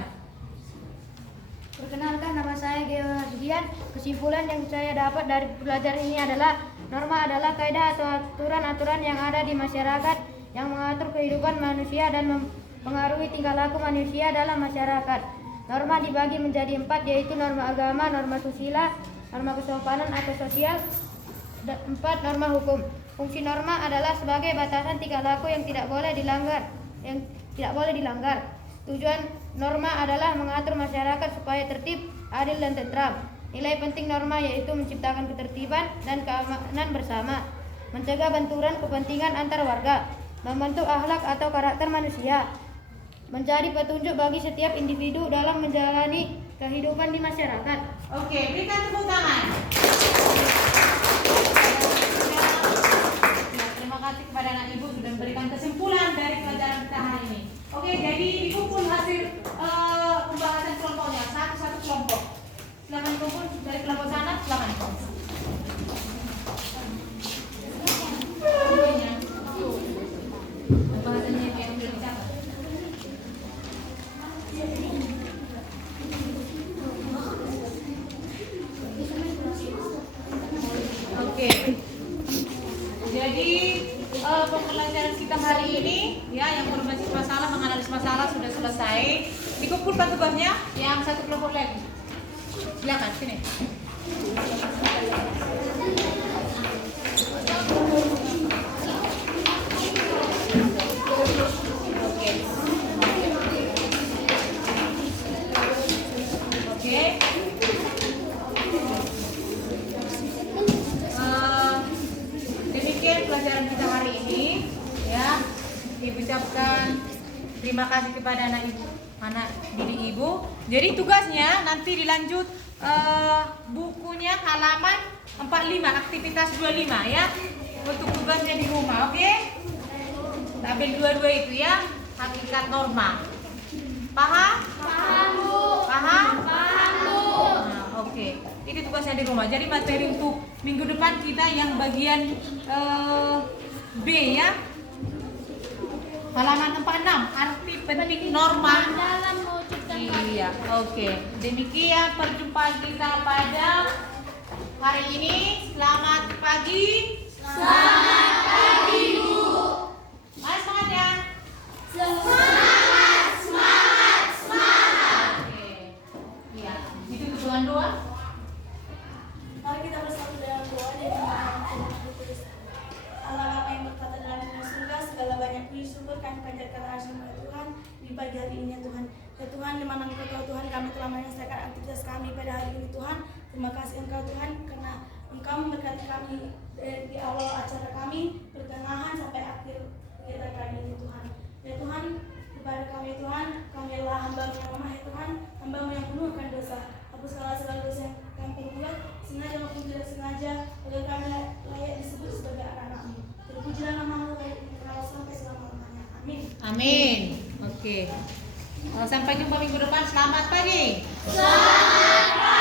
Perkenalkan, nama saya Geo Ardian. Kesimpulan yang saya dapat dari pelajaran ini adalah norma adalah kaidah atau aturan-aturan yang ada di masyarakat yang mengatur kehidupan manusia dan mempengaruhi tingkah laku manusia dalam masyarakat. Norma dibagi menjadi 4, yaitu norma agama, norma susila, norma kesopanan atau sosial, 4. Norma hukum. Fungsi norma adalah sebagai batasan tingkah laku yang tidak boleh dilanggar. Tujuan norma adalah mengatur masyarakat supaya tertib, adil dan tentram. Nilai penting norma yaitu menciptakan ketertiban dan keamanan bersama, mencegah benturan kepentingan antar warga, membentuk akhlak atau karakter manusia, menjadi petunjuk bagi setiap individu dalam menjalani kehidupan di masyarakat. Oke, berikan tepuk tangan. Terima kasih kepada anak ibu sudah memberikan kesimpulan dari pelajaran kita hari ini. Oke, jadi dikumpul hasil pembahasan kelompoknya satu-satu kelompok. Silakan kumpul dari kelompok sana, silakan. Pembahasannya yang sudah dicatat. Oke. Jadi pembelajaran kita hari ini ya yang berbasis masalah, menganalisis masalah sudah selesai. Dikumpulkan tugasnya yang satu kelompok lagi. Silakan sini. Oke. kepada anak didik ibu. Jadi tugasnya nanti dilanjut bukunya halaman 45, aktivitas 25 ya. Untuk tugasnya di rumah, oke? Tabel 22 itu ya, hakikat norma. Paham? Paham, Bu. Paham? Paham, Bu. Nah, oke. Itu tugasnya di rumah. Jadi materi untuk minggu depan kita yang bagian B ya. Halaman 46, arti penting norma. Dalam mewujudkan Iya, oke. Demikian perjumpaan kita pada hari ini. Selamat pagi. Selamat pagi, Bu. Mari semangat ya. Semangat, semangat, semangat. Oke. Iya, itu tujuan doa. Mari kita bersatu dalam doa dan berdoa. Allah Bapa yang berkata dalam firman surga, segala banyak puji syukur kami panjatkan atas nama Tuhan di pagi hari ini ya Tuhan. Ya Tuhan, di mana Engkau Tuhan kami telah menyelesaikan aktivitas kami pada hari ini Tuhan. Terima kasih Engkau Tuhan karena Engkau memberkati kami dari awal acara kami, pertengahan sampai akhir kegiatan kami ini Tuhan. Ya Tuhan, kepada kami Tuhan, kami adalah hamba-Mu yang lemah ya Tuhan, hamba-Mu yang penuh akan dosa. Hapuskanlah segala dosa yang kami perbuat, sengaja maupun tidak sengaja, agar kami layak disebut sebagai anak-anak-Mu. Terpujilah nama-Mu sampai selama-lamanya. Amin. Amin. Oke. Sampai jumpa minggu depan. Selamat pagi. Selamat pagi.